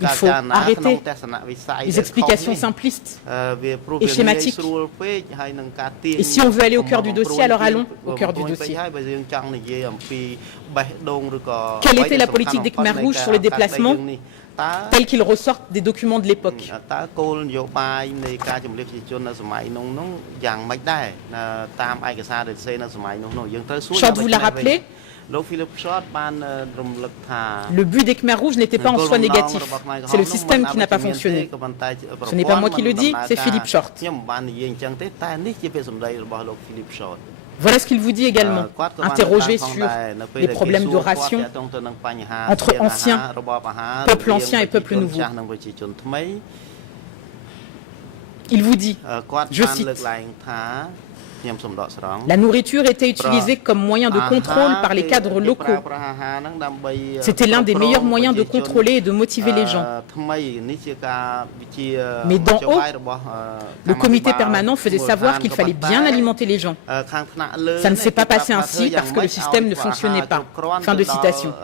Il faut arrêter les explications simplistes et schématiques. Et si on veut aller au cœur du dossier, alors allons au cœur du dossier. Quelle était la politique des Khmer Rouges sur les déplacements tels qu'ils ressortent des documents de l'époque? Short vous l'a rappelé, le but des Khmer Rouges n'était pas en soi négatif. C'est le système qui n'a pas fonctionné. Ce n'est pas moi qui le dis, c'est Philippe Short. Voilà ce qu'il vous dit également, interrogé sur les problèmes de ration entre peuple ancien et peuple nouveau. Il vous dit, je cite, la nourriture était utilisée comme moyen de contrôle par les cadres locaux. C'était l'un des meilleurs moyens de contrôler et de motiver les gens. Mais d'en haut, le comité permanent faisait savoir qu'il fallait bien alimenter les gens. Ça ne s'est pas passé ainsi parce que le système ne fonctionnait pas. Fin de citation.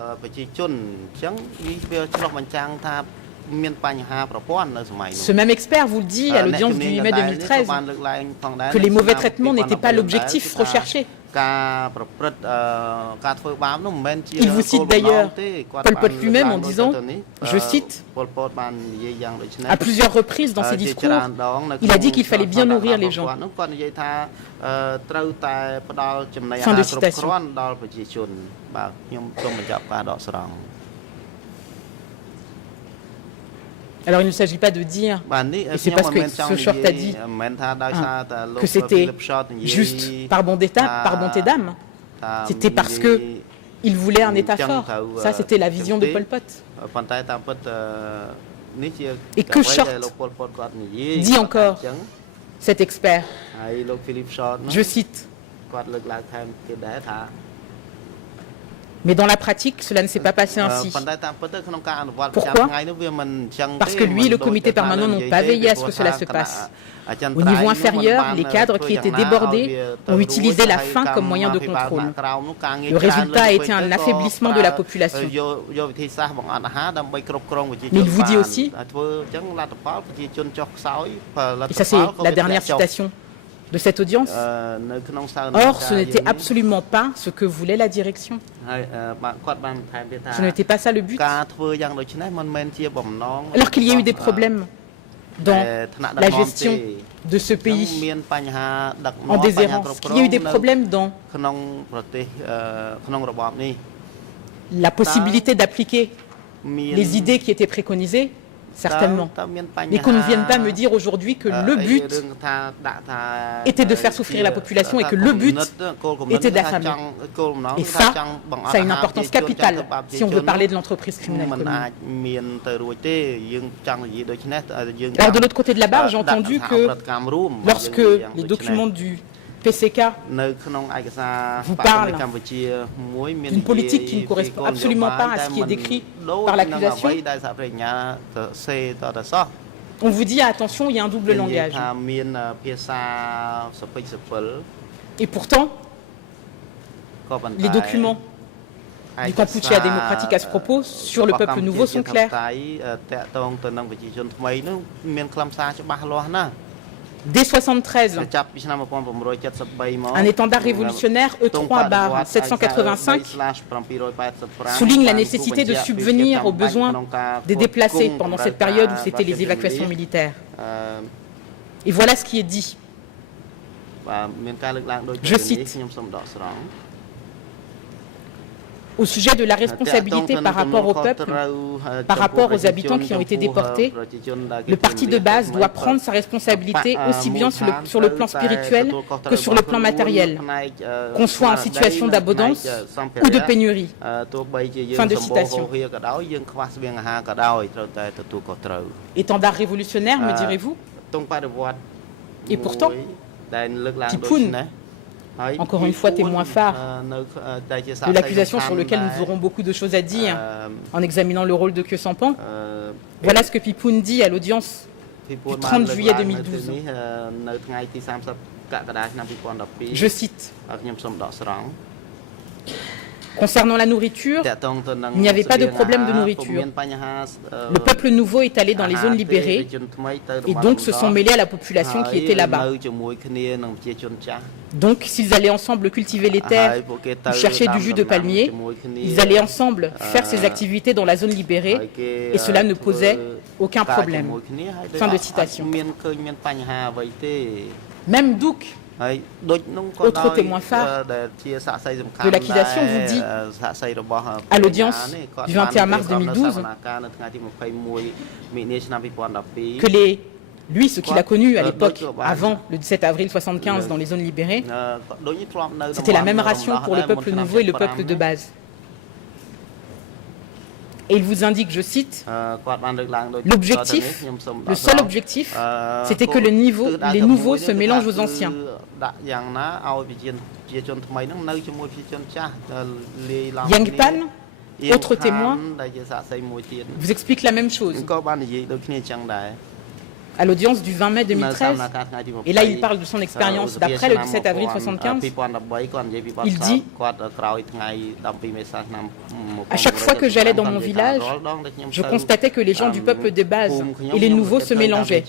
Ce même expert vous le dit à l'audience du 8 mai 2013 que les mauvais traitements n'étaient pas l'objectif recherché. Il vous cite d'ailleurs Pol Pot lui-même en disant, je cite, à plusieurs reprises dans ses discours, il a dit qu'il fallait bien nourrir les gens. Fin de citation. Alors il ne s'agit pas de dire, et c'est parce que ce short a dit que c'était juste par bonté d'âme, c'était parce qu'il voulait un État fort. Ça, c'était la vision de Pol Pot. Et que Short dit encore, cet expert, je cite, Mais dans la pratique, cela ne s'est pas passé ainsi. Pourquoi? Parce que lui et le comité permanent n'ont pas veillé à ce que cela se passe. Au niveau inférieur, les cadres qui étaient débordés ont utilisé la faim comme moyen de contrôle. Le résultat a été un affaiblissement de la population. Mais il vous dit aussi, et ça c'est la dernière citation de cette audience, or ce n'était absolument pas ce que voulait la direction. Ce n'était pas ça le but. Alors qu'il y a eu des problèmes dans la gestion de ce pays en déshérence, qu'il y a eu des problèmes dans la possibilité d'appliquer les idées qui étaient préconisées, certainement. Mais qu'on ne vienne pas me dire aujourd'hui que le but était de faire souffrir la population et que le but était d'affamer. Et ça a une importance capitale si on veut parler de l'entreprise criminelle commune. Alors de l'autre côté de la barre, j'ai entendu que lorsque les documents du PCK vous parlent d'une politique qui ne correspond absolument pas à ce qui est décrit par l'accusation, on vous dit attention, il y a un double langage. Et pourtant, les documents du Kampuchea démocratique à ce propos sur le peuple nouveau sont clairs. Dès 1973, un étendard révolutionnaire E3-785 souligne la nécessité de subvenir aux besoins des déplacés pendant cette période où c'était les évacuations militaires. Et voilà ce qui est dit. Je cite. Au sujet de la responsabilité par rapport au peuple, par rapport aux habitants qui ont été déportés, le parti de base doit prendre sa responsabilité aussi bien sur le plan spirituel que sur le plan matériel, qu'on soit en situation d'abondance ou de pénurie. Fin de citation. Étendard révolutionnaire, me direz-vous? Et pourtant, Tipoun, encore une fois témoin phare de l'accusation sur lequel nous aurons beaucoup de choses à dire en examinant le rôle de Khieu Samphan. Voilà ce que Tipoun dit à l'audience du 30 juillet 2012. Je cite. Concernant la nourriture, il n'y avait pas de problème de nourriture. Le peuple nouveau est allé dans les zones libérées et donc se sont mêlés à la population qui était là-bas. Donc s'ils allaient ensemble cultiver les terres ou chercher du jus de palmier, ils allaient ensemble faire ces activités dans la zone libérée et cela ne posait aucun problème. Fin de citation. Même Douk, autre témoin phare de l'accusation, vous dit à l'audience du 21 mars 2012 que lui, ce qu'il a connu à l'époque, avant le 17 avril 1975 dans les zones libérées, c'était la même ration pour le peuple nouveau et le peuple de base. Et il vous indique, je cite, l'objectif, le seul objectif, c'était que les nouveaux se mélangent aux anciens. Yangpan, autre témoin, vous explique la même chose. À l'audience du 20 mai 2013, et là il parle de son expérience d'après le 17 avril 1975, il dit « À chaque fois que j'allais dans mon village, je constatais que les gens du peuple de base et les nouveaux se mélangeaient.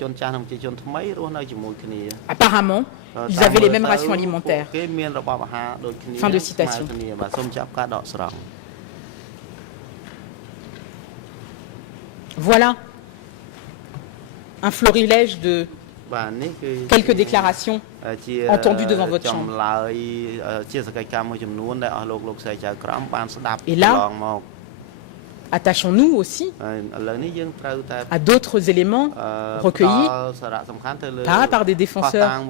Apparemment, ils avaient les mêmes rations alimentaires. » Fin de citation. Voilà un florilège de quelques déclarations entendues devant votre chambre. Et là, attachons-nous aussi à d'autres éléments recueillis, pas par des défenseurs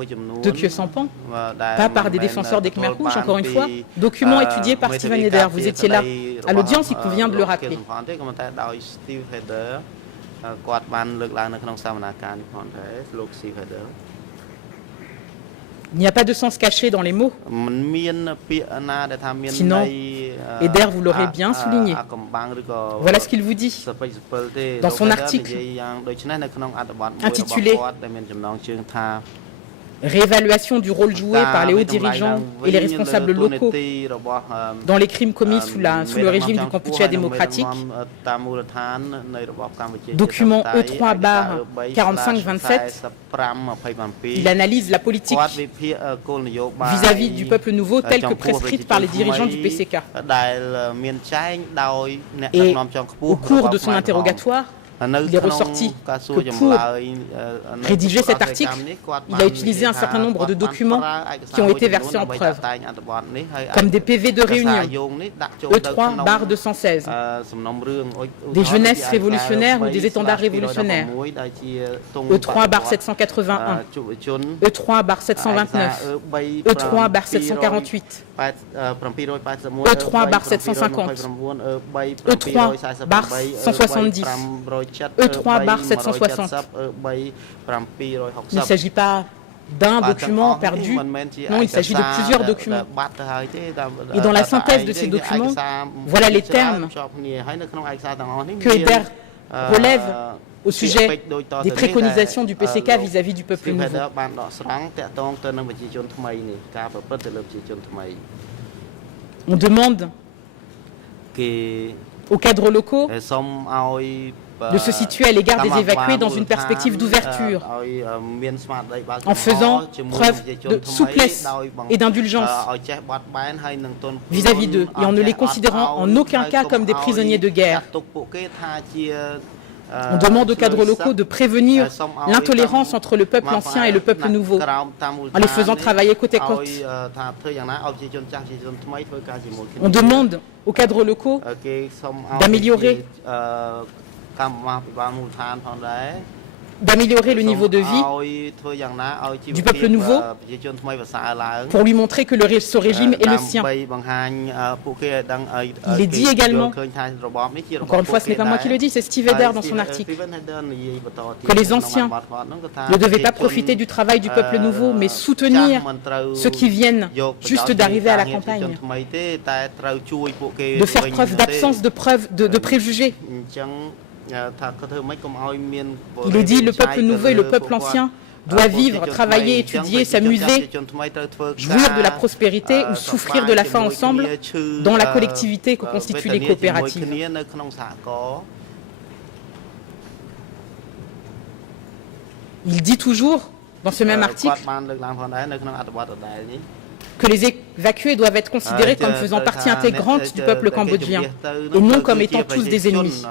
de Khieu Samphan, pas par des défenseurs des Khmers rouges, encore une fois, documents étudiés par Steven Heder. Vous étiez là à l'audience, il convient de le rappeler. Il n'y a pas de sens caché dans les mots. Sinon, Eder, vous l'aurez bien souligné. Voilà ce qu'il vous dit dans son article intitulé Réévaluation du rôle joué par les hauts dirigeants et les responsables locaux dans les crimes commis sous le régime du Kampuchea démocratique. Document E3/4527. Il analyse la politique vis-à-vis du peuple nouveau telle que prescrite par les dirigeants du PCK. Et au cours de son interrogatoire, il est ressorti que pour rédiger cet article, il a utilisé un certain nombre de documents qui ont été versés en preuve, comme des PV de réunion, E3/216, des jeunesses révolutionnaires ou des étendards révolutionnaires, E3/781, E3/729, E3/748, E3/750, E3/170, E3/760. Il ne s'agit pas d'un document perdu, non, il s'agit de plusieurs documents. Et dans la synthèse de ces documents, voilà les termes que Eder relève au sujet des préconisations du PCK vis-à-vis du peuple nouveau. On demande aux cadres locaux de se situer à l'égard des évacués dans une perspective d'ouverture, en faisant preuve de souplesse et d'indulgence vis-à-vis d'eux, et en ne les considérant en aucun cas comme des prisonniers de guerre. On demande aux cadres locaux de prévenir l'intolérance entre le peuple ancien et le peuple nouveau, en les faisant travailler côte à côte. On demande aux cadres locaux d'améliorer le niveau de vie du peuple nouveau pour lui montrer que ce régime est le sien. Il est dit également, encore une fois ce n'est pas moi qui le dis, c'est Steve Eder dans son article, que les anciens ne devaient pas profiter du travail du peuple nouveau, mais soutenir ceux qui viennent juste d'arriver à la campagne, de faire preuve d'absence de préjugés. Il est dit, le peuple nouveau et le peuple ancien doivent vivre, travailler, étudier, s'amuser, jouir de la prospérité ou souffrir de la faim ensemble dans la collectivité que constituent les coopératives. Il dit toujours, dans ce même article, que les évacués doivent être considérés comme faisant partie intégrante du peuple cambodgien et non comme étant tous des ennemis.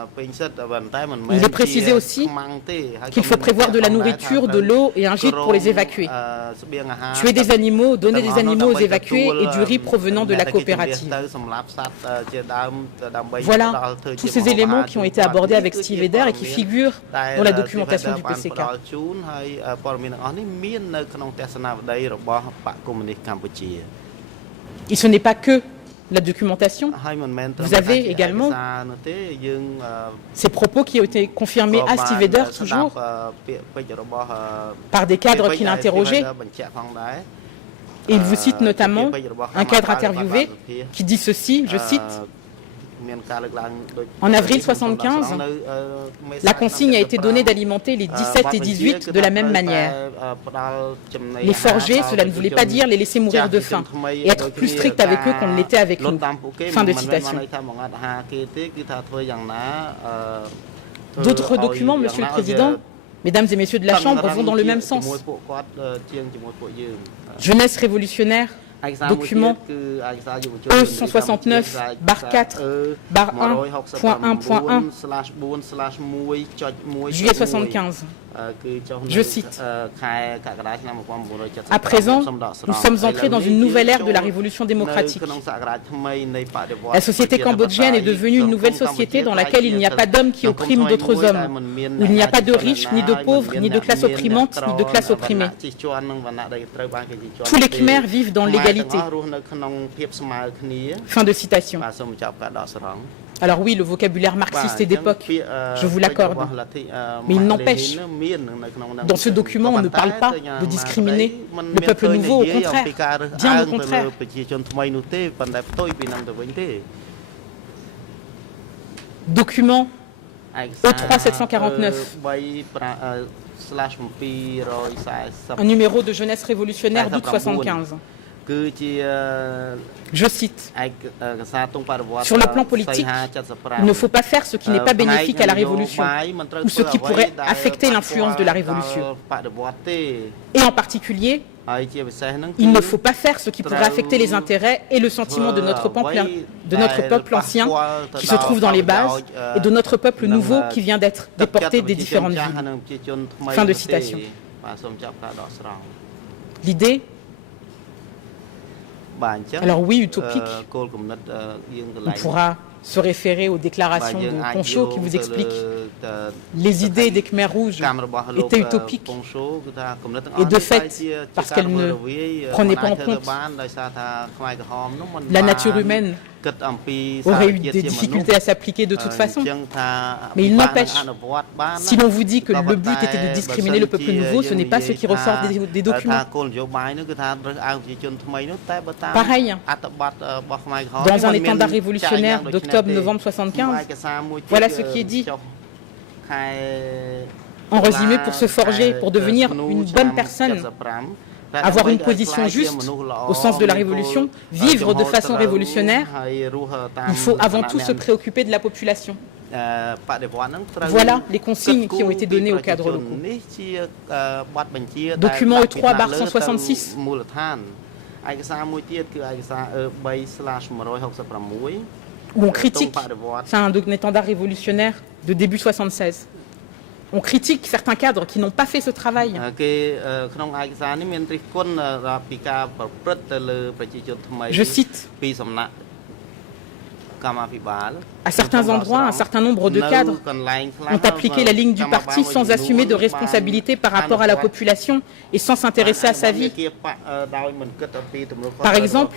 Il est précisé aussi qu'il faut prévoir de la nourriture, de l'eau et un gîte pour les évacués. Tuer des animaux, donner des animaux aux évacués et du riz provenant de la coopérative. Voilà tous ces éléments qui ont été abordés avec Steve Eder et qui figurent dans la documentation du PCK. Et ce n'est pas que la documentation. Vous avez également ces propos qui ont été confirmés à Steve Eder, toujours, par des cadres qui l'interrogeaient. Et il vous cite notamment un cadre interviewé qui dit ceci, je cite, en avril 1975, la consigne a été donnée d'alimenter les 17 et 18 de la même manière. Les forger, cela ne voulait pas dire les laisser mourir de faim et être plus strict avec eux qu'on ne l'était avec nous. Fin de citation. D'autres documents, Monsieur le Président, Mesdames et Messieurs de la Chambre, vont dans le même sens. Jeunesse révolutionnaire, document E169/4/1.1.1 juillet 75. Je cite, à présent, nous sommes entrés dans une nouvelle ère de la révolution démocratique. La société cambodgienne est devenue une nouvelle société dans laquelle il n'y a pas d'hommes qui oppriment d'autres hommes, où il n'y a pas de riches, ni de pauvres, ni de classe opprimante, ni de classe opprimée. Tous les Khmers vivent dans l'égalité. Fin de citation. Alors oui, le vocabulaire marxiste est d'époque, je vous l'accorde. Mais il n'empêche, dans ce document, on ne parle pas de discriminer le peuple nouveau, au contraire, bien au contraire. Document E3 749, un numéro de jeunesse révolutionnaire d'août 75. Je cite, sur le plan politique, il ne faut pas faire ce qui n'est pas bénéfique à la révolution ou ce qui pourrait affecter l'influence de la révolution. Et en particulier, il ne faut pas faire ce qui pourrait affecter les intérêts et le sentiment de notre peuple ancien qui se trouve dans les bases et de notre peuple nouveau qui vient d'être déporté des différentes villes. Fin de citation. L'idée, alors oui, utopique, on pourra se référer aux déclarations de Poncho qui vous expliquent les idées des Khmers rouges étaient utopiques et de fait, parce qu'elles ne prenaient pas en compte la nature humaine, aurait eu des difficultés à s'appliquer de toute façon. Mais il n'empêche, si l'on vous dit que le but était de discriminer le peuple nouveau, ce n'est pas ce qui ressort des documents. Pareil, dans un étendard révolutionnaire d'octobre-novembre 75, voilà ce qui est dit. En résumé, pour se forger, pour devenir une bonne personne, avoir une position juste au sens de la révolution, vivre de façon révolutionnaire, il faut avant tout se préoccuper de la population. Voilà les consignes qui ont été données aux cadres locaux. Document E3/166. Où on critique, c'est un étendard révolutionnaire de début 76. On critique certains cadres qui n'ont pas fait ce travail. Je cite, à certains endroits, un certain nombre de cadres ont appliqué la ligne du parti sans assumer de responsabilité par rapport à la population et sans s'intéresser à sa vie. Par exemple,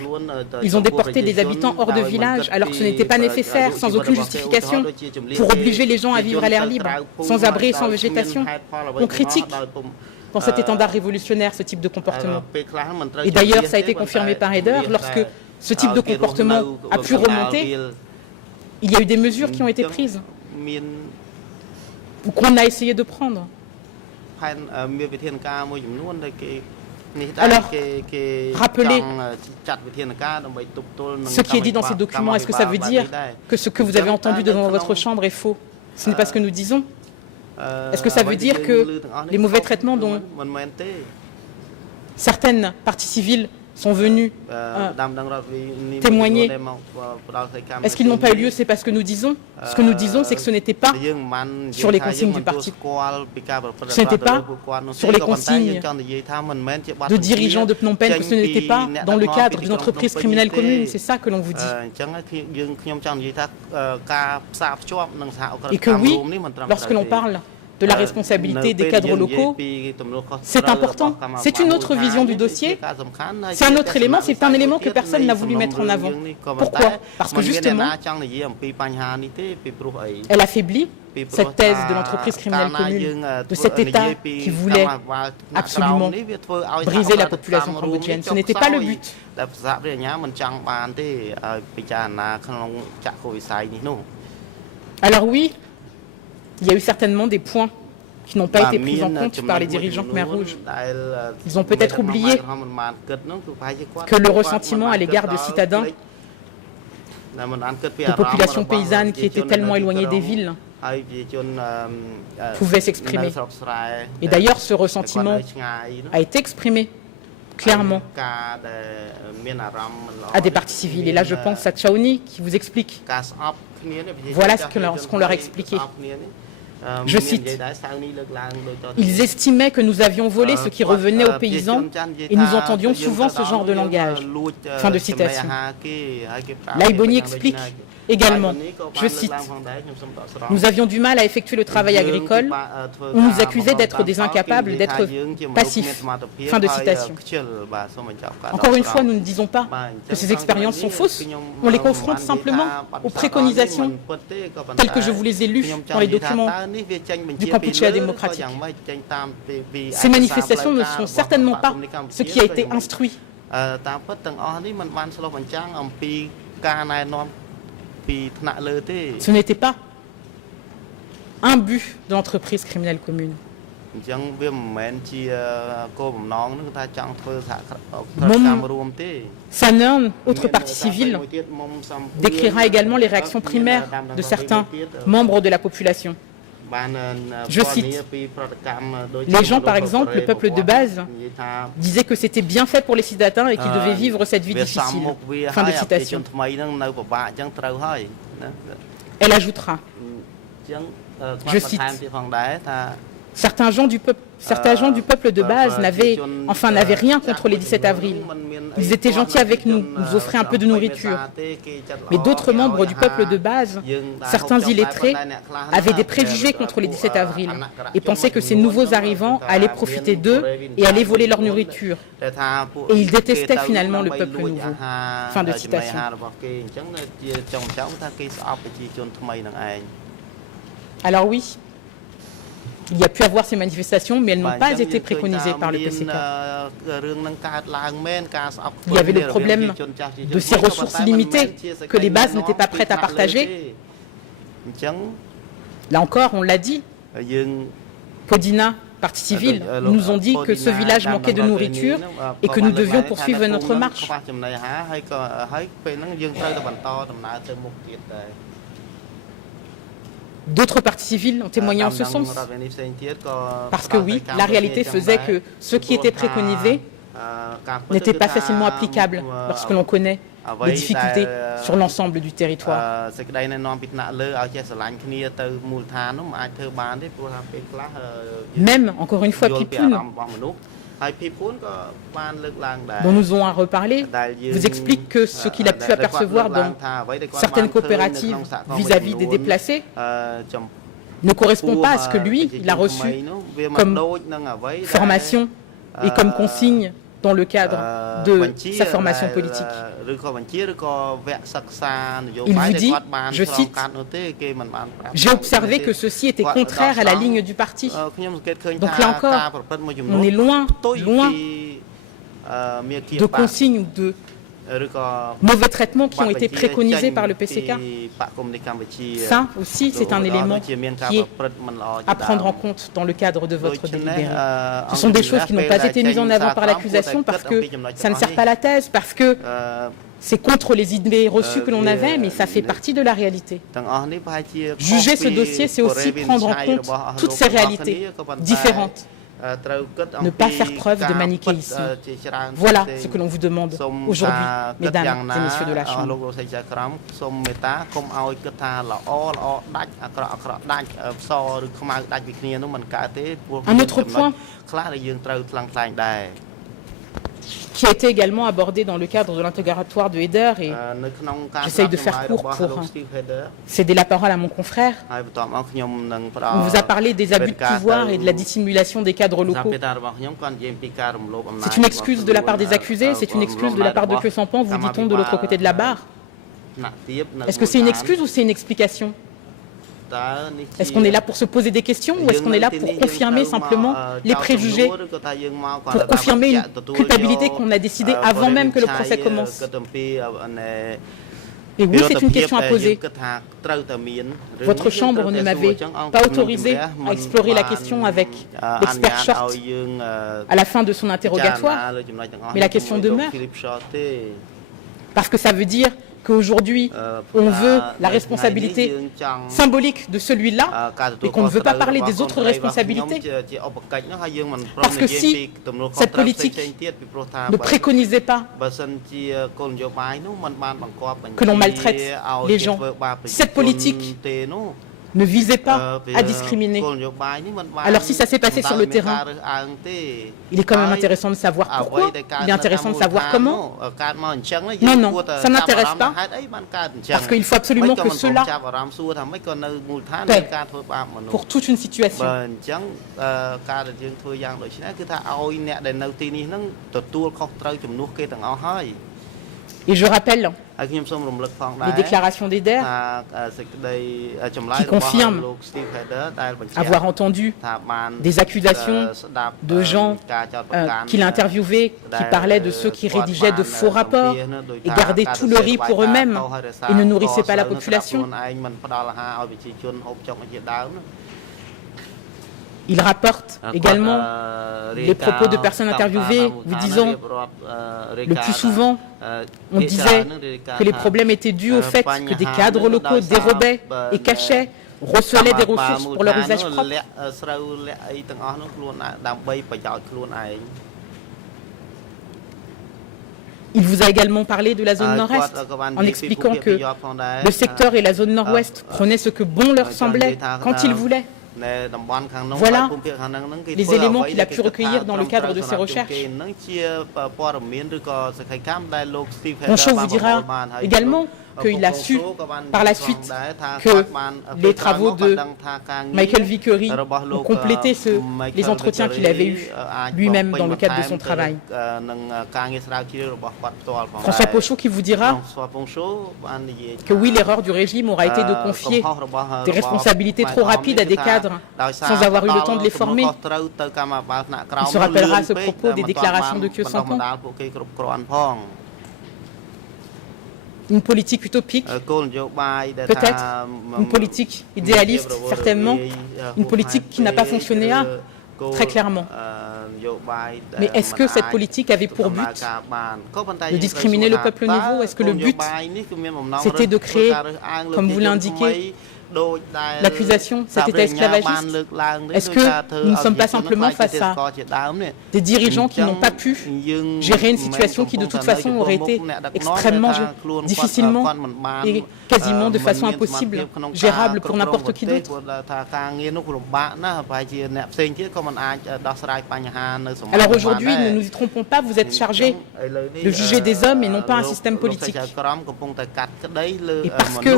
ils ont déporté des habitants hors de village alors que ce n'était pas nécessaire, sans aucune justification, pour obliger les gens à vivre à l'air libre, sans abri et sans végétation. On critique dans cet étendard révolutionnaire ce type de comportement. Et d'ailleurs, ça a été confirmé par Eder lorsque ce type de comportement a pu remonter. Il y a eu des mesures qui ont été prises ou qu'on a essayé de prendre. Alors, rappelez ce qui est dit dans ces documents. Est-ce que ça veut dire que ce que vous avez entendu devant votre chambre est faux? Ce n'est pas ce que nous disons. Est-ce que ça veut dire que les mauvais traitements dont certaines parties civiles sont venus témoigner, est-ce qu'ils n'ont pas eu lieu? C'est pas ce que nous disons. Ce que nous disons, c'est que ce n'était pas sur les consignes du parti. Ce n'était pas sur les consignes de dirigeants de Phnom Penh, que ce n'était pas dans le cadre d'une entreprise criminelle commune. C'est ça que l'on vous dit. Et que oui, lorsque l'on parle de la responsabilité des cadres locaux, c'est important. C'est une autre vision du dossier, c'est un autre élément, c'est un élément que personne n'a voulu mettre en avant. Pourquoi? Parce que justement, elle affaiblit cette thèse de l'entreprise criminelle commune, de cet État qui voulait absolument briser la population cambodgienne. Ce n'était pas le but. Alors oui, il y a eu certainement des points qui n'ont pas été pris en compte par les dirigeants Khmer rouges. Ils ont peut-être oublié que le ressentiment à l'égard de citadins, de populations paysannes qui étaient tellement éloignées des villes, pouvait s'exprimer. Et d'ailleurs, ce ressentiment a été exprimé clairement à des partis civils. Et là, je pense à Chauni qui vous explique. Voilà ce qu'on leur a expliqué. Je cite, « Ils estimaient que nous avions volé ce qui revenait aux paysans et nous entendions souvent ce genre de langage. » Fin de citation. Lai Boni explique, également, je cite, « Nous avions du mal à effectuer le travail agricole, on nous accusait d'être des incapables, d'être passifs. » Fin de citation. Encore une fois, nous ne disons pas que ces expériences sont fausses, on les confronte simplement aux préconisations telles que je vous les ai lues dans les documents du Kampuchea démocratique. Ces manifestations ne sont certainement pas ce qui a été instruit. Ce n'était pas un but de l'entreprise criminelle commune. Sanern, autre partie civile, décrira également les réactions primaires de certains membres de la population. Je cite, « Les gens, par exemple, le peuple de base, disaient que c'était bien fait pour les citadins et qu'ils devaient vivre cette vie difficile. » Fin de citation. Elle ajoutera, je cite, « Certains gens du peuple de base n'avaient rien contre les 17 avril. Ils étaient gentils avec nous, nous offraient un peu de nourriture. Mais d'autres membres du peuple de base, certains illettrés, avaient des préjugés contre les 17 avril et pensaient que ces nouveaux arrivants allaient profiter d'eux et allaient voler leur nourriture. Et ils détestaient finalement le peuple nouveau. » Fin de citation. Alors oui, il y a pu avoir ces manifestations, mais elles n'ont pas été préconisées par le PCK. Il y avait le problème de ces ressources limitées que les bases n'étaient pas prêtes à partager. Là encore, on l'a dit, Podina, partie civile, nous ont dit que ce village manquait de nourriture et que nous devions poursuivre notre marche. D'autres parties civiles ont témoigné en ce sens. Parce que oui, la réalité faisait que ce qui était préconisé n'était pas facilement applicable lorsque l'on connaît les difficultés sur l'ensemble du territoire. Même, encore une fois, Pipoun, dont nous avons à reparler, vous explique que ce qu'il a pu apercevoir dans certaines coopératives vis-à-vis des déplacés ne correspond pas à ce que lui, il a reçu comme formation et comme consigne dans le cadre de sa formation politique. Il vous dit, je cite, « J'ai observé que ceci était contraire à la ligne du parti. » Donc là encore, on est loin de consignes ou de mauvais traitements qui ont été préconisés par le PCK. Ça aussi, c'est un élément qui est à prendre en compte dans le cadre de votre délibéré. Ce sont des choses qui n'ont pas été mises en avant par l'accusation parce que ça ne sert pas la thèse, parce que c'est contre les idées reçues que l'on avait, mais ça fait partie de la réalité. Juger ce dossier, c'est aussi prendre en compte toutes ces réalités différentes. Ne pas faire preuve de manichéisme. Voilà ce que l'on vous demande aujourd'hui, mesdames et messieurs de la Chambre. Un autre point qui a été également abordé dans le cadre de l'interrogatoire de Heder, et j'essaye de faire court pour céder la parole à mon confrère. On vous a parlé des abus de pouvoir et de la dissimulation des cadres locaux. C'est une excuse de la part des accusés, c'est une excuse de la part de Que Sampan, vous dit-on, de l'autre côté de la barre. Est-ce que c'est une excuse ou c'est une explication ? Est-ce qu'on est là pour se poser des questions ou est-ce qu'on est là pour confirmer simplement les préjugés, pour confirmer une culpabilité qu'on a décidée avant même que le procès commence? Et oui, c'est une question à poser. Votre chambre ne m'avait pas autorisé à explorer la question avec l'expert Short à la fin de son interrogatoire, mais la question demeure. Parce que ça veut dire qu'aujourd'hui, on veut la responsabilité symbolique de celui-là et qu'on ne veut pas parler des autres responsabilités. Parce que si cette politique ne préconisait pas que l'on maltraite les gens, si cette politique ne visait pas à discriminer. Alors si ça s'est passé sur le terrain, il est quand même intéressant de savoir pourquoi, il est intéressant de savoir comment. Non, non, ça n'intéresse pas, parce qu'il faut absolument que cela paie pour toute une situation. Et je rappelle les déclarations d'Eder qui confirment avoir entendu des accusations de gens qu'il a interviewés, qui parlaient de ceux qui rédigeaient de faux rapports et gardaient tout le riz pour eux-mêmes et ne nourrissaient pas la population. Il rapporte également les propos de personnes interviewées vous disant le plus souvent, on disait que les problèmes étaient dus au fait que des cadres locaux dérobaient et cachaient, recelaient des ressources pour leur usage propre. Il vous a également parlé de la zone nord-est, en expliquant que le secteur et la zone nord-ouest prenaient ce que bon leur semblait quand ils voulaient. Voilà les éléments qu'il a pu recueillir dans le cadre de ses recherches. Poncho vous dira également qu'il a su par la suite que les travaux de Michael Vickery ont complété les entretiens qu'il avait eus lui-même dans le cadre de son travail. François Poncho qui vous dira que oui, l'erreur du régime aura été de confier des responsabilités trop rapides à des cadres sans avoir eu le temps de les former. Il se rappellera à ce propos des déclarations de Khieu Samphan. Une politique utopique, peut-être, une politique idéaliste, certainement, une politique qui n'a pas fonctionné très clairement. Mais est-ce que cette politique avait pour but de discriminer le peuple nouveau? Est-ce que le but, c'était de créer, comme vous l'indiquez, l'accusation, cet état esclavagiste? Est-ce que nous ne sommes pas simplement face à des dirigeants qui n'ont pas pu gérer une situation qui de toute façon aurait été extrêmement difficilement et quasiment de façon impossible gérable pour n'importe qui d'autre? Alors aujourd'hui, ne nous y trompons pas, vous êtes chargé de juger des hommes et non pas un système politique. Et parce que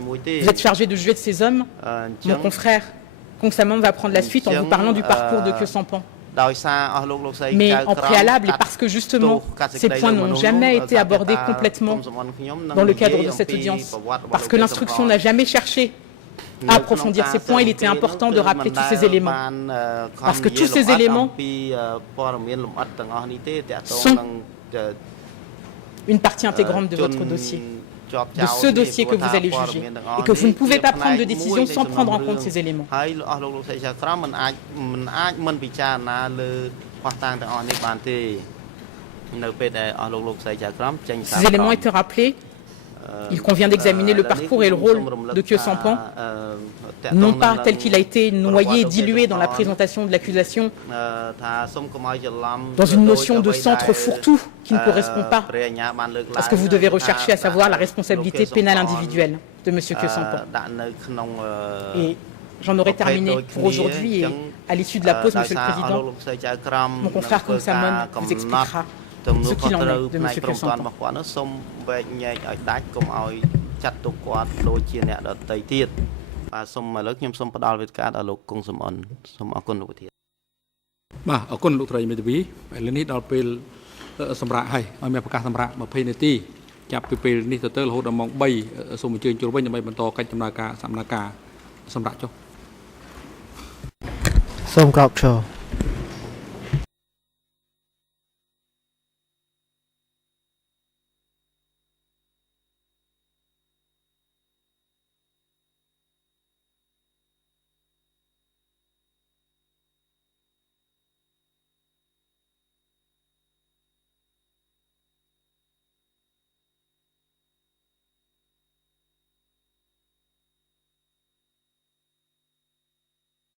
vous êtes chargé de juger de ces hommes, mon confrère constamment va prendre la suite en vous parlant du parcours de Khieu Samphan. Mais en préalable, et parce que justement ces points n'ont jamais été abordés complètement dans le cadre de cette audience, parce que l'instruction n'a jamais cherché à approfondir ces points, il était important de rappeler tous ces éléments. Parce que tous ces éléments sont une partie intégrante de votre dossier, de ce dossier que vous allez juger, et que vous ne pouvez pas prendre de décision sans prendre en compte ces éléments. Ces éléments étaient rappelés. Il convient d'examiner le parcours et le rôle de Khieu Samphan, non pas tel qu'il a été noyé et dilué dans la présentation de l'accusation, dans une notion de centre fourre-tout qui ne correspond pas à ce que vous devez rechercher, à savoir la responsabilité pénale individuelle de M. Khieu Samphan. Et j'en aurais terminé pour aujourd'hui, et à l'issue de la pause, Monsieur le Président, mon confrère Kong Samon vous expliquera ce qu'il en est de M. Khieu Samphan. Som Gok Cho.